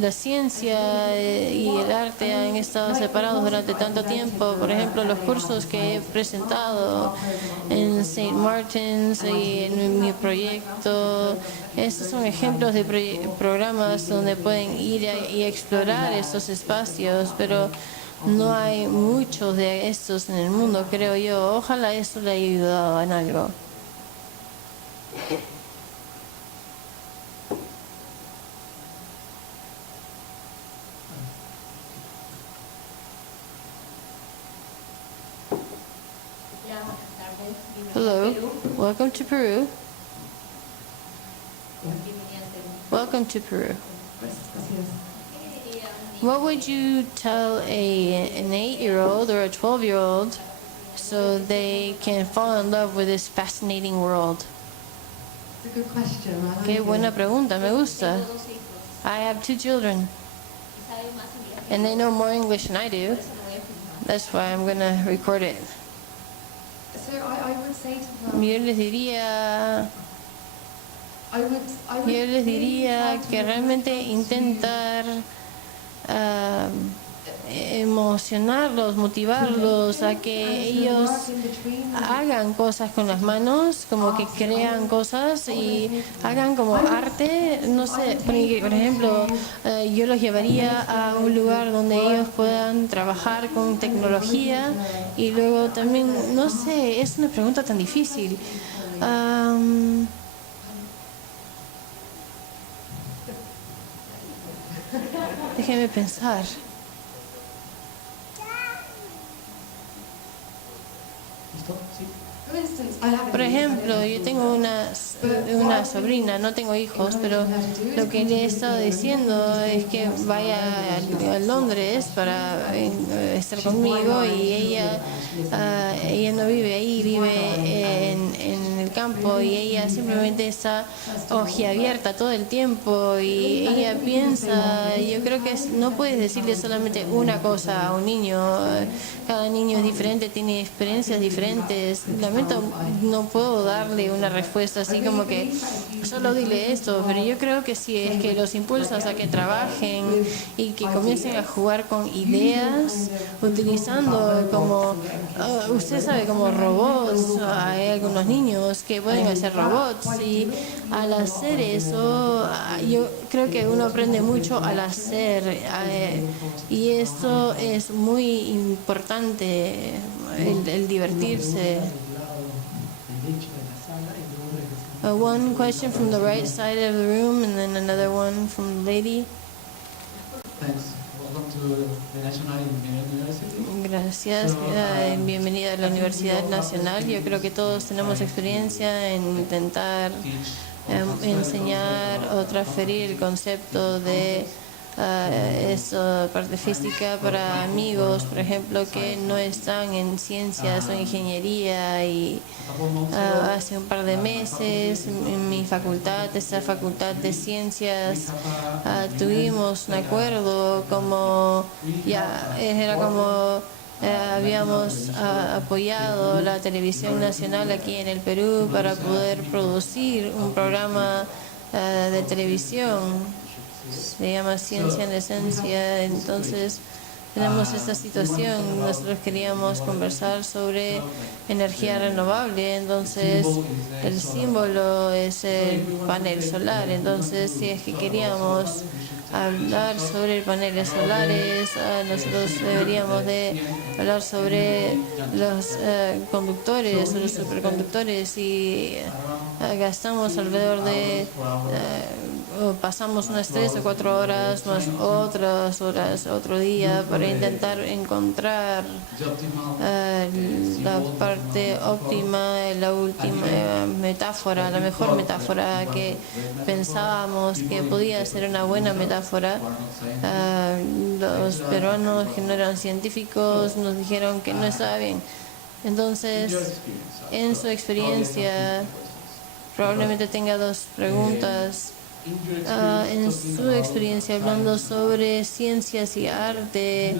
La ciencia y el arte han estado separados durante tanto tiempo. Por ejemplo, los cursos que he presentado en St. Martin's y en mi proyecto, estos son ejemplos de programas donde pueden ir y explorar esos espacios, pero no hay muchos de estos en el mundo, creo yo. Ojalá esto le haya ayudado en algo. Hello, welcome to Peru. Welcome to Peru. What would you tell an 8-year-old or a 12-year-old so they can fall in love with this fascinating world? Qué buena pregunta, me gusta. I have 2 children, and they know more English than I do. That's why I'm going to record it. Yo les diría que realmente intentar emocionarlos, motivarlos a que ellos hagan cosas con las manos, como que crean cosas y hagan como arte. No sé, por ejemplo, yo los llevaría a un lugar donde ellos puedan trabajar con tecnología y luego también, no sé, es una pregunta tan difícil. Déjeme pensar. Por ejemplo, yo tengo una sobrina, no tengo hijos, pero lo que le he estado diciendo es que vaya a Londres para estar conmigo, y ella no vive ahí, vive en el campo, y ella simplemente está ojiabierta todo el tiempo y ella piensa. Yo creo que no puedes decirle solamente una cosa a un niño. Cada niño es diferente, tiene experiencias diferentes. Lamento, no puedo darle una respuesta así como que solo dile esto, pero yo creo que si es que los impulsas a que trabajen y que comiencen a jugar con ideas, utilizando como, usted sabe, como robots. Hay algunos niños que que pueden hacer robots, y al hacer eso, yo creo que uno aprende mucho al hacer, y esto es muy importante, el divertirse. One question from the right side of the room, and then another one from the lady. Thanks. Welcome to the National Engineering University. Gracias, bienvenida a la Universidad Nacional. Yo creo que todos tenemos experiencia en intentar enseñar o transferir el concepto de esa parte física para amigos, por ejemplo, que no están en ciencias o ingeniería, y hace un par de meses en mi facultad, esa facultad de ciencias, tuvimos un acuerdo como habíamos apoyado la televisión nacional aquí en el Perú para poder producir un programa de televisión. Se llama Ciencia en Esencia. Entonces tenemos esta situación. Nosotros queríamos conversar sobre energía renovable. Entonces el símbolo es el panel solar. Entonces, si es que queríamos hablar sobre paneles solares, nosotros deberíamos de hablar sobre los conductores, los superconductores, y gastamos alrededor de pasamos unas 3 o 4 horas más otras horas otro día para intentar encontrar la parte óptima, la última metáfora, la mejor metáfora que pensábamos que podía ser una buena metáfora. Los peruanos que no eran científicos nos dijeron que no estaba bien. Entonces, en su experiencia, probablemente tenga 2 preguntas. En su experiencia hablando sobre ciencias y arte,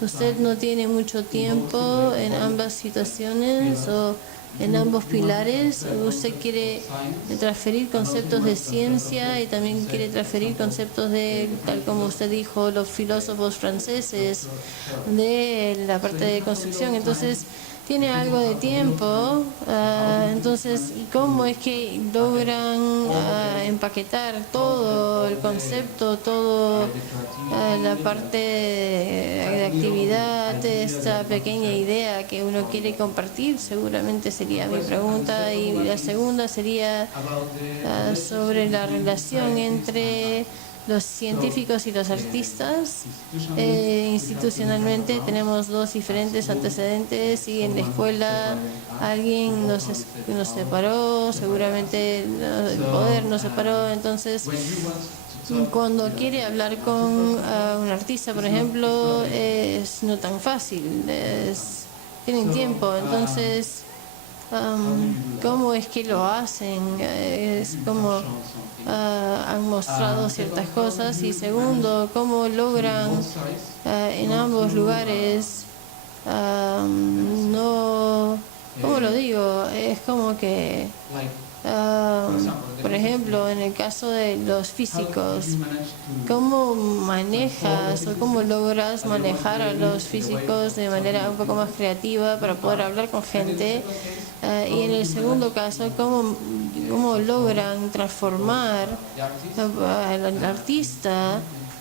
¿usted no tiene mucho tiempo en ambas situaciones o en ambos pilares? ¿Usted quiere transferir conceptos de ciencia y también quiere transferir conceptos de, tal como usted dijo, los filósofos franceses, de la parte de construcción? Entonces, tiene algo de tiempo, entonces, ¿cómo es que logran empaquetar todo el concepto, toda la parte de actividad, esta pequeña idea que uno quiere compartir? Seguramente sería mi pregunta. Y la segunda sería sobre la relación entre los científicos y los artistas. Institucionalmente tenemos 2 diferentes antecedentes, y en la escuela alguien nos separó, seguramente el poder nos separó. Entonces, cuando quiere hablar con un artista, por ejemplo, es no tan fácil, tienen tiempo. Entonces, ¿cómo es que lo hacen? Es como han mostrado ciertas cosas. Y segundo, ¿cómo logran en ambos lugares no, ¿cómo lo digo? Es como que por ejemplo, en el caso de los físicos, ¿cómo manejas o cómo logras manejar a los físicos de manera un poco más creativa para poder hablar con gente? Y en el segundo caso, ¿cómo logran transformar al artista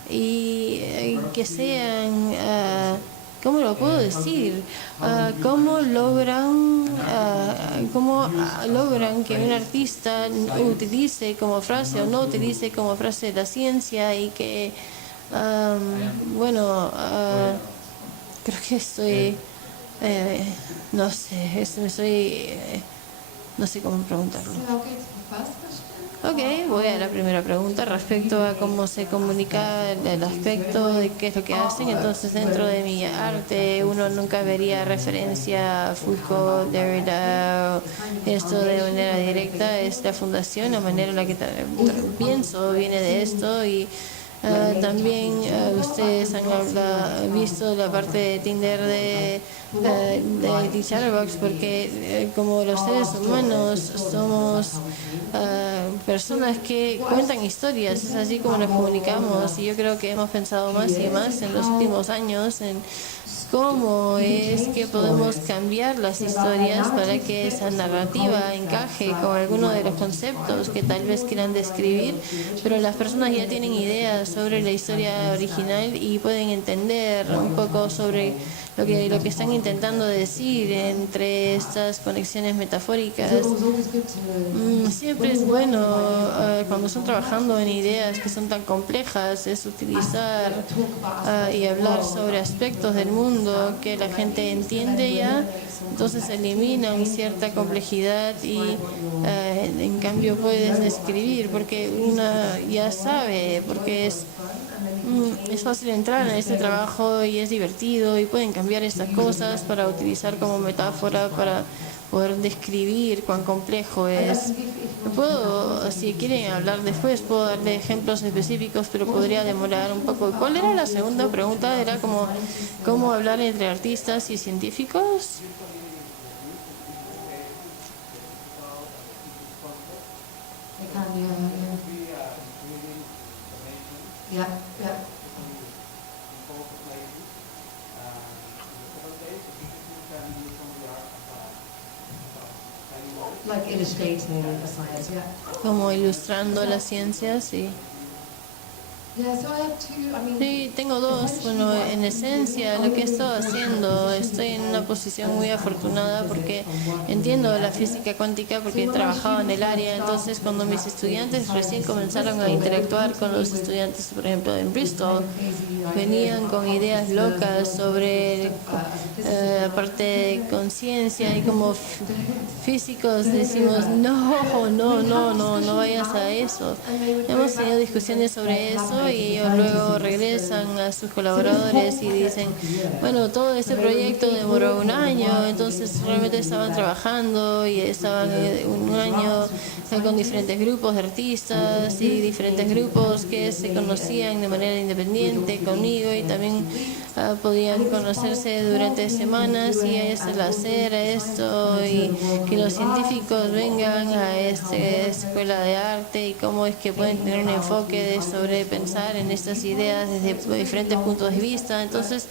y que sean... ¿cómo lo puedo decir? ¿Cómo logran que un artista utilice como frase o no utilice como frase la ciencia? Y que, creo que estoy, no sé cómo preguntarlo. Ok, voy a la primera pregunta respecto a cómo se comunica el aspecto de qué es lo que hacen. Entonces, dentro de mi arte, uno nunca vería referencia a Foucault, Derrida, esto de manera directa. Es la fundación, la manera en la que pienso viene de esto. Y también ustedes han visto la parte de Tinder de Chatterbox, porque como los seres humanos somos personas que cuentan historias, es así como nos comunicamos. Y yo creo que hemos pensado más y más en los últimos años en cómo es que podemos cambiar las historias para que esa narrativa encaje con alguno de los conceptos que tal vez quieran describir, pero las personas ya tienen ideas sobre la historia original y pueden entender un poco sobre lo que están intentando decir entre estas conexiones metafóricas. Siempre es bueno cuando están trabajando en ideas que son tan complejas, es utilizar y hablar sobre aspectos del mundo que la gente entiende ya, entonces eliminan cierta complejidad y en cambio puedes describir porque una ya sabe, porque es fácil entrar en este trabajo y es divertido y pueden cambiar estas cosas para utilizar como metáfora para poder describir cuán complejo es. Puedo, si quieren hablar después, puedo darle ejemplos específicos, pero podría demorar un poco. ¿Cuál era la segunda pregunta? Era como cómo hablar entre artistas y científicos. Yeah, yeah. Like illustrating the science, yeah. Como ilustrando la ciencia, sí. Yeah, so I have two, Sí, tengo dos. Bueno, en esencia, lo que he estado haciendo, estoy en una posición muy afortunada porque entiendo la física cuántica porque he trabajado en el área. Entonces, cuando mis estudiantes recién comenzaron a interactuar con los estudiantes, por ejemplo, en Bristol, venían con ideas locas sobre parte de conciencia y como físicos decimos, no vayas a eso. Hemos tenido discusiones sobre eso y ellos luego regresan a sus colaboradores y dicen, bueno, todo este proyecto demoró un año, entonces realmente estaban trabajando y estaban un año con diferentes grupos de artistas y diferentes grupos que se conocían de manera independiente conmigo y también podían conocerse durante semanas y es el hacer esto y que los científicos vengan a esta escuela de arte y cómo es que pueden tener un enfoque sobre pensar en estas ideas desde diferentes puntos de vista. Entonces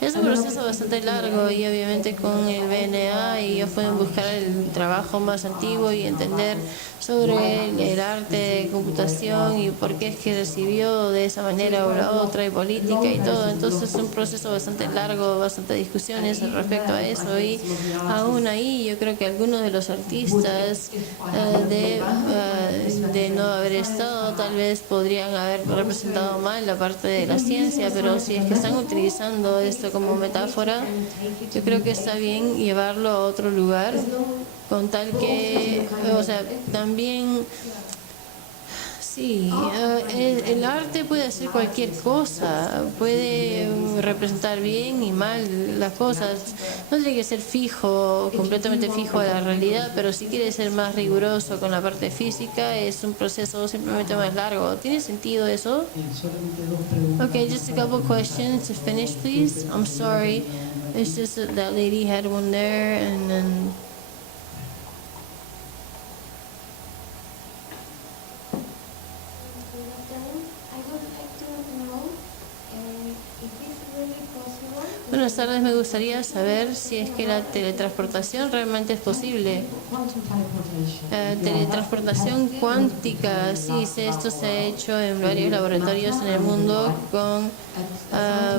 es un proceso bastante largo y obviamente con el BNA ellos pueden buscar el trabajo más antiguo y entender sobre el arte de computación y por qué es que recibió de esa manera o la otra y política y todo. Entonces es un proceso bastante largo, bastante discusiones respecto a eso y aún ahí yo creo que algunos de los artistas de no haber estado tal vez podrían haber representado mal la parte de la ciencia, pero si es que están utilizando esto como metáfora, yo creo que está bien llevarlo a otro lugar con tal que, o sea, también, sí, el arte puede hacer cualquier cosa, puede representar bien y mal las cosas, no tiene que ser fijo, completamente fijo a la realidad, pero si quiere ser más riguroso con la parte física, es un proceso simplemente más largo. ¿Tiene sentido eso? Okay, just a couple questions to finish, please. I'm sorry, it's just that lady had one there and then... Buenas tardes, me gustaría saber si es que la teletransportación realmente es posible. Teletransportación cuántica, sí, esto se ha hecho en varios laboratorios en el mundo con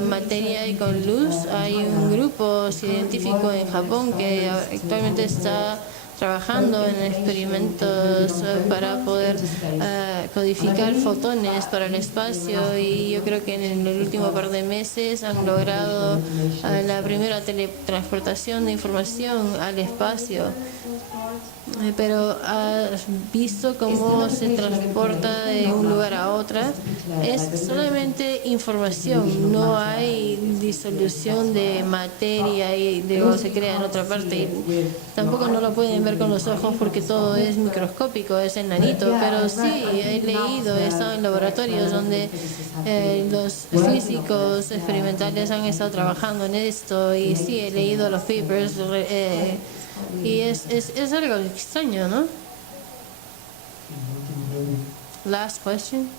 materia y con luz. Hay un grupo científico en Japón que actualmente está trabajando en experimentos para poder codificar fotones para el espacio y yo creo que en el último par de meses han logrado la primera teletransportación de información al espacio. Pero has visto cómo se transporta de un lugar a otro. Es solamente información, no hay disolución de materia y luego se crea en otra parte. Y tampoco no lo pueden ver con los ojos porque todo es microscópico, es enanito. Pero sí, he leído, he estado en laboratorios donde los físicos experimentales han estado trabajando en esto y sí, he leído los papers. Y es algo extraño, ¿no? Last question.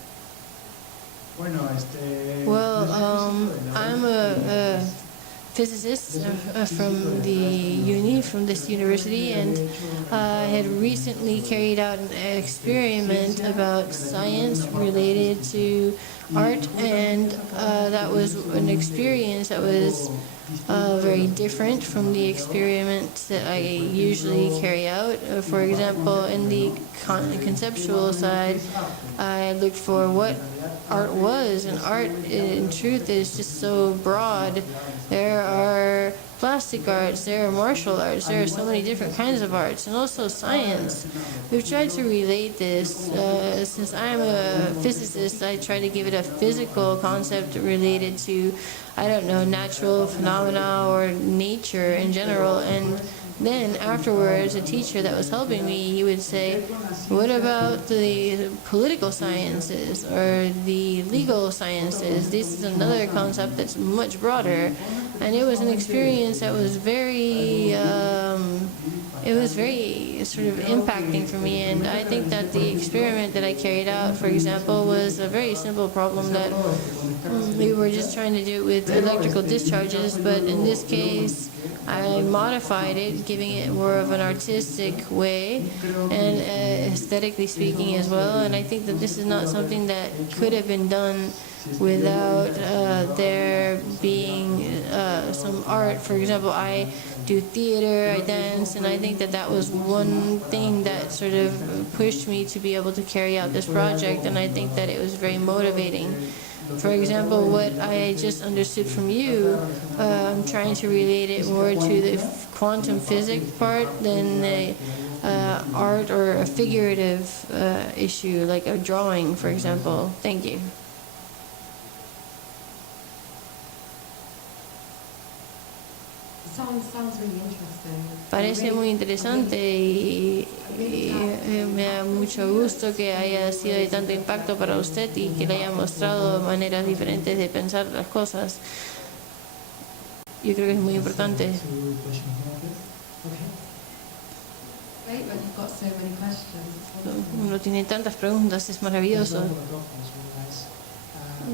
Bueno, Well, I'm a physicist from this university, and I had recently carried out an experiment about science related to art, and that was an experience that was very different from the experiments that I usually carry out. For example, in the conceptual side, I looked for what art was, and art in truth is just so broad. There are plastic arts, there are martial arts, there are so many different kinds of arts, and also science. We've tried to relate this. Since I'm a physicist, I try to give it a physical concept related to, I don't know, natural phenomena or nature in general. And then afterwards, a teacher that was helping me, he would say, what about the political sciences or the legal sciences? This is another concept that's much broader. And it was an experience that was very sort of impacting for me. And I think that the experiment that I carried out, for example, was a very simple problem that we were just trying to do with electrical discharges, but in this case, I modified it, giving it more of an artistic way and aesthetically speaking as well. And I think that this is not something that could have been done without there being some art. For example, I do theater, I dance, and I think that that was one thing that sort of pushed me to be able to carry out this project, and I think that it was very motivating. For example, what I just understood from you, I'm trying to relate it more to the quantum physics part than the art or a figurative issue, like a drawing, for example. Thank you. Sounds really interesting. Parece muy interesante y me da mucho gusto que haya sido de tanto impacto para usted y que le haya mostrado maneras diferentes de pensar las cosas. Yo creo que es muy importante. Great, but you've got so many questions. Uno tiene tantas preguntas, es maravilloso.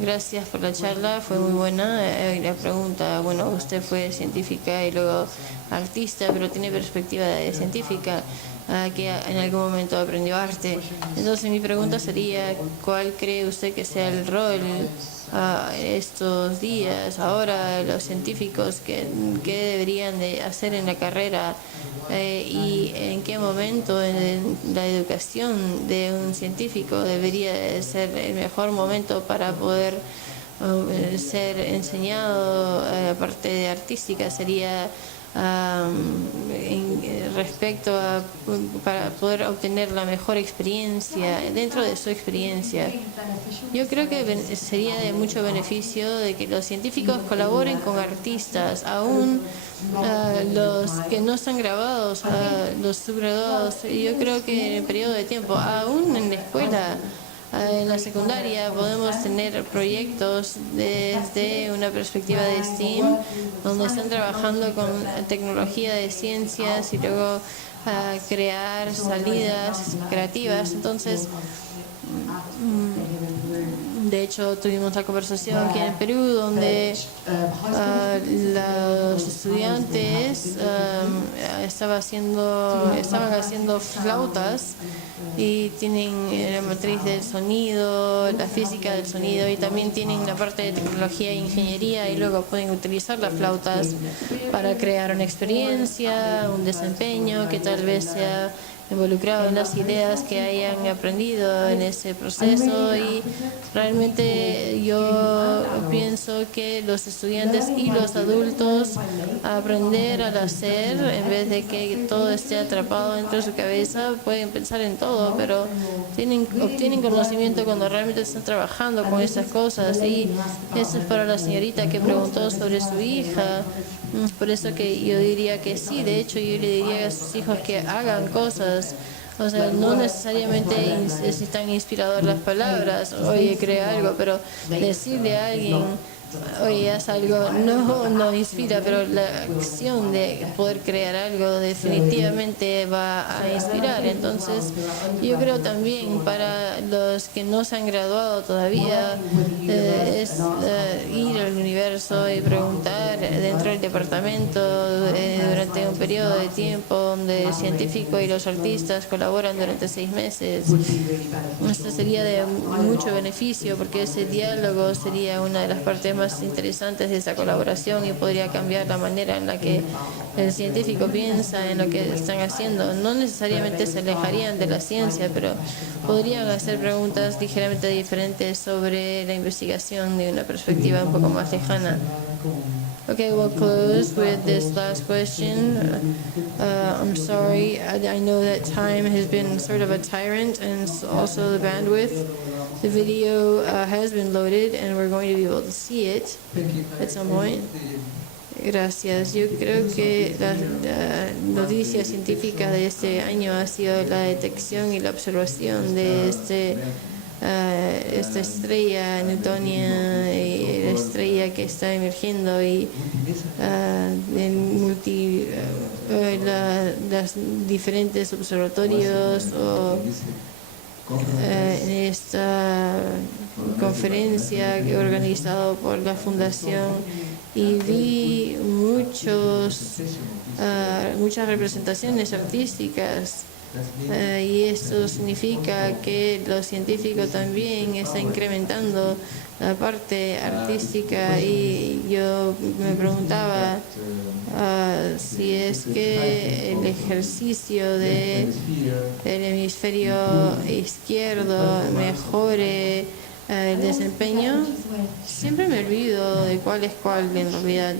Gracias por la charla, fue muy buena. La pregunta, bueno, usted fue científica y luego artista, pero tiene perspectiva de científica, que en algún momento aprendió arte. Entonces mi pregunta sería, ¿cuál cree usted que sea el rol estos días, ahora, los científicos, qué deberían de hacer en la carrera? Y en qué momento en la educación de un científico debería de ser el mejor momento para poder ser enseñado. Aparte de artística, sería respecto a para poder obtener la mejor experiencia dentro de su experiencia. Yo creo que sería de mucho beneficio de que los científicos colaboren con artistas, aún los que no están graduados, los subgraduados. Yo creo que en el periodo de tiempo, aún en la escuela, en la secundaria, podemos tener proyectos desde una perspectiva de STEAM, donde están trabajando con tecnología de ciencias y luego crear salidas creativas. Entonces, de hecho, tuvimos la conversación aquí en el Perú, donde los estudiantes estaban haciendo flautas y tienen la matriz del sonido, la física del sonido, y también tienen la parte de tecnología e ingeniería, y luego pueden utilizar las flautas para crear una experiencia, un desempeño que tal vez sea involucrado en las ideas que hayan aprendido en ese proceso. Y realmente yo pienso que los estudiantes y los adultos aprender al hacer, en vez de que todo esté atrapado dentro de su cabeza, pueden pensar en todo, pero obtienen conocimiento cuando realmente están trabajando con esas cosas. Y eso es para la señorita que preguntó sobre su hija. Por eso que yo diría que sí, de hecho yo le diría a sus hijos que hagan cosas. O sea, no necesariamente es tan inspirador las palabras, oye, crea algo, pero decirle a alguien, Oye, es algo, no inspira, pero la acción de poder crear algo definitivamente va a inspirar. Entonces, yo creo también para los que no se han graduado todavía, es ir al universo y preguntar dentro del departamento durante un periodo de tiempo donde el científico y los artistas colaboran durante 6 meses. Esto sería de mucho beneficio porque ese diálogo sería una de las partes más interesantes de esa colaboración y podría cambiar la manera en la que el científico piensa en lo que están haciendo. No necesariamente se alejarían de la ciencia, pero podrían hacer preguntas ligeramente diferentes sobre la investigación de una perspectiva un poco más lejana. Okay, we'll close with this last question. I'm sorry, I know that time has been sort of a tyrant and also the bandwidth. The video has been loaded and we're going to be able to see it at some point. Gracias. Yo creo que la noticia científica de este año ha sido la detección y la observación de esta estrella newtonia y la estrella que está emergiendo y las diferentes observatorios o en esta conferencia que he organizado por la fundación y vi muchas representaciones artísticas. Y esto significa que lo científico también está incrementando la parte artística y yo me preguntaba si es que el ejercicio del hemisferio izquierdo mejore el desempeño. Siempre me olvido de cuál es cuál en realidad.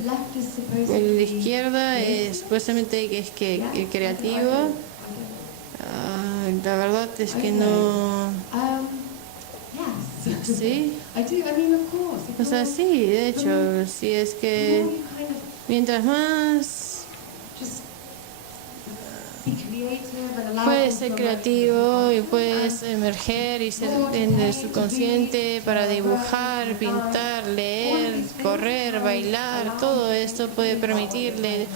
El de izquierda es supuestamente que es el creativo. La verdad es que no. Sí. O sea, sí, de hecho, sí es que mientras más puedes ser creativo y puedes emerger y ser en el subconsciente para dibujar, pintar, leer, correr, bailar, todo esto puede permitirle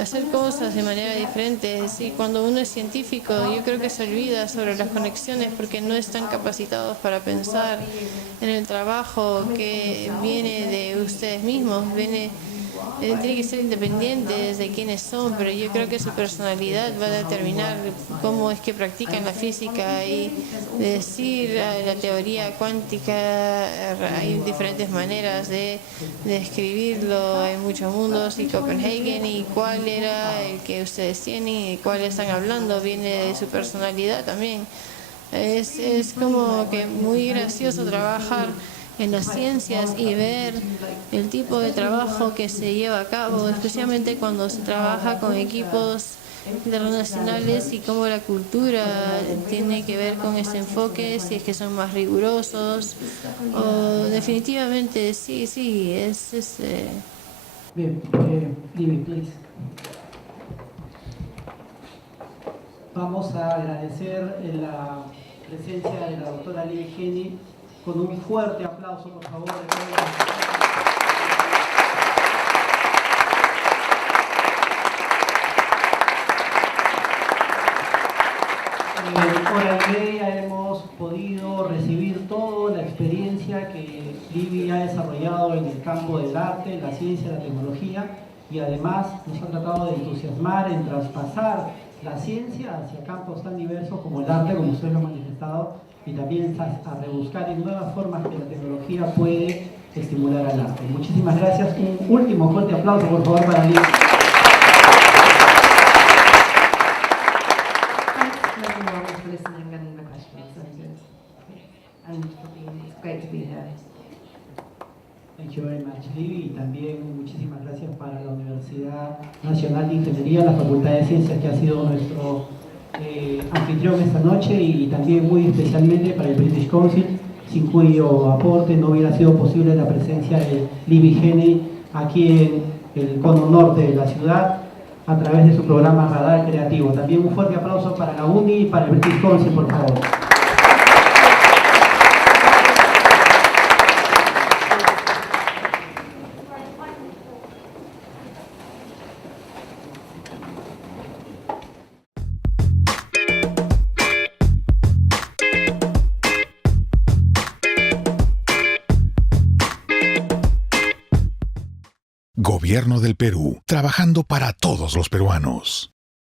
hacer cosas de manera diferente. Sí, cuando uno es científico, yo creo que se olvida sobre las conexiones porque no están capacitados para pensar en el trabajo que viene de ustedes mismos, tiene que ser independientes de quiénes son, pero yo creo que su personalidad va a determinar cómo es que practican la física y decir la teoría cuántica. Hay diferentes maneras de escribirlo, hay muchos mundos y Copenhagen y cuál era el que ustedes tienen y cuál están hablando viene de su personalidad también. Es como que muy gracioso trabajar en las ciencias y ver el tipo de trabajo que se lleva a cabo, especialmente cuando se trabaja con equipos internacionales y cómo la cultura tiene que ver con ese enfoque, si es que son más rigurosos o definitivamente sí, es Bien, Libby, please. Vamos a agradecer la presencia de la doctora Libby Henny con un fuerte aplauso, por favor. En hora y media hemos podido recibir toda la experiencia que Libby ha desarrollado en el campo del arte, la ciencia, la tecnología, y además nos ha tratado de entusiasmar en traspasar la ciencia hacia campos tan diversos como el arte, como usted lo ha manifestado, y también a rebuscar en nuevas formas que la tecnología puede estimular al arte. Muchísimas gracias. Un último fuerte aplauso, por favor, para Libby. Thank you very much, Libby, y también muchísimas gracias para la Universidad Nacional de Ingeniería, la Facultad de Ciencias, que ha sido nuestro anfitrión esta noche, y también muy especialmente para el British Council, sin cuyo aporte no hubiera sido posible la presencia de Libby Henny aquí en el cono norte de la ciudad a través de su programa Radar Creativo. También un fuerte aplauso para la UNI y para el British Council, por favor. Gobierno del Perú, trabajando para todos los peruanos.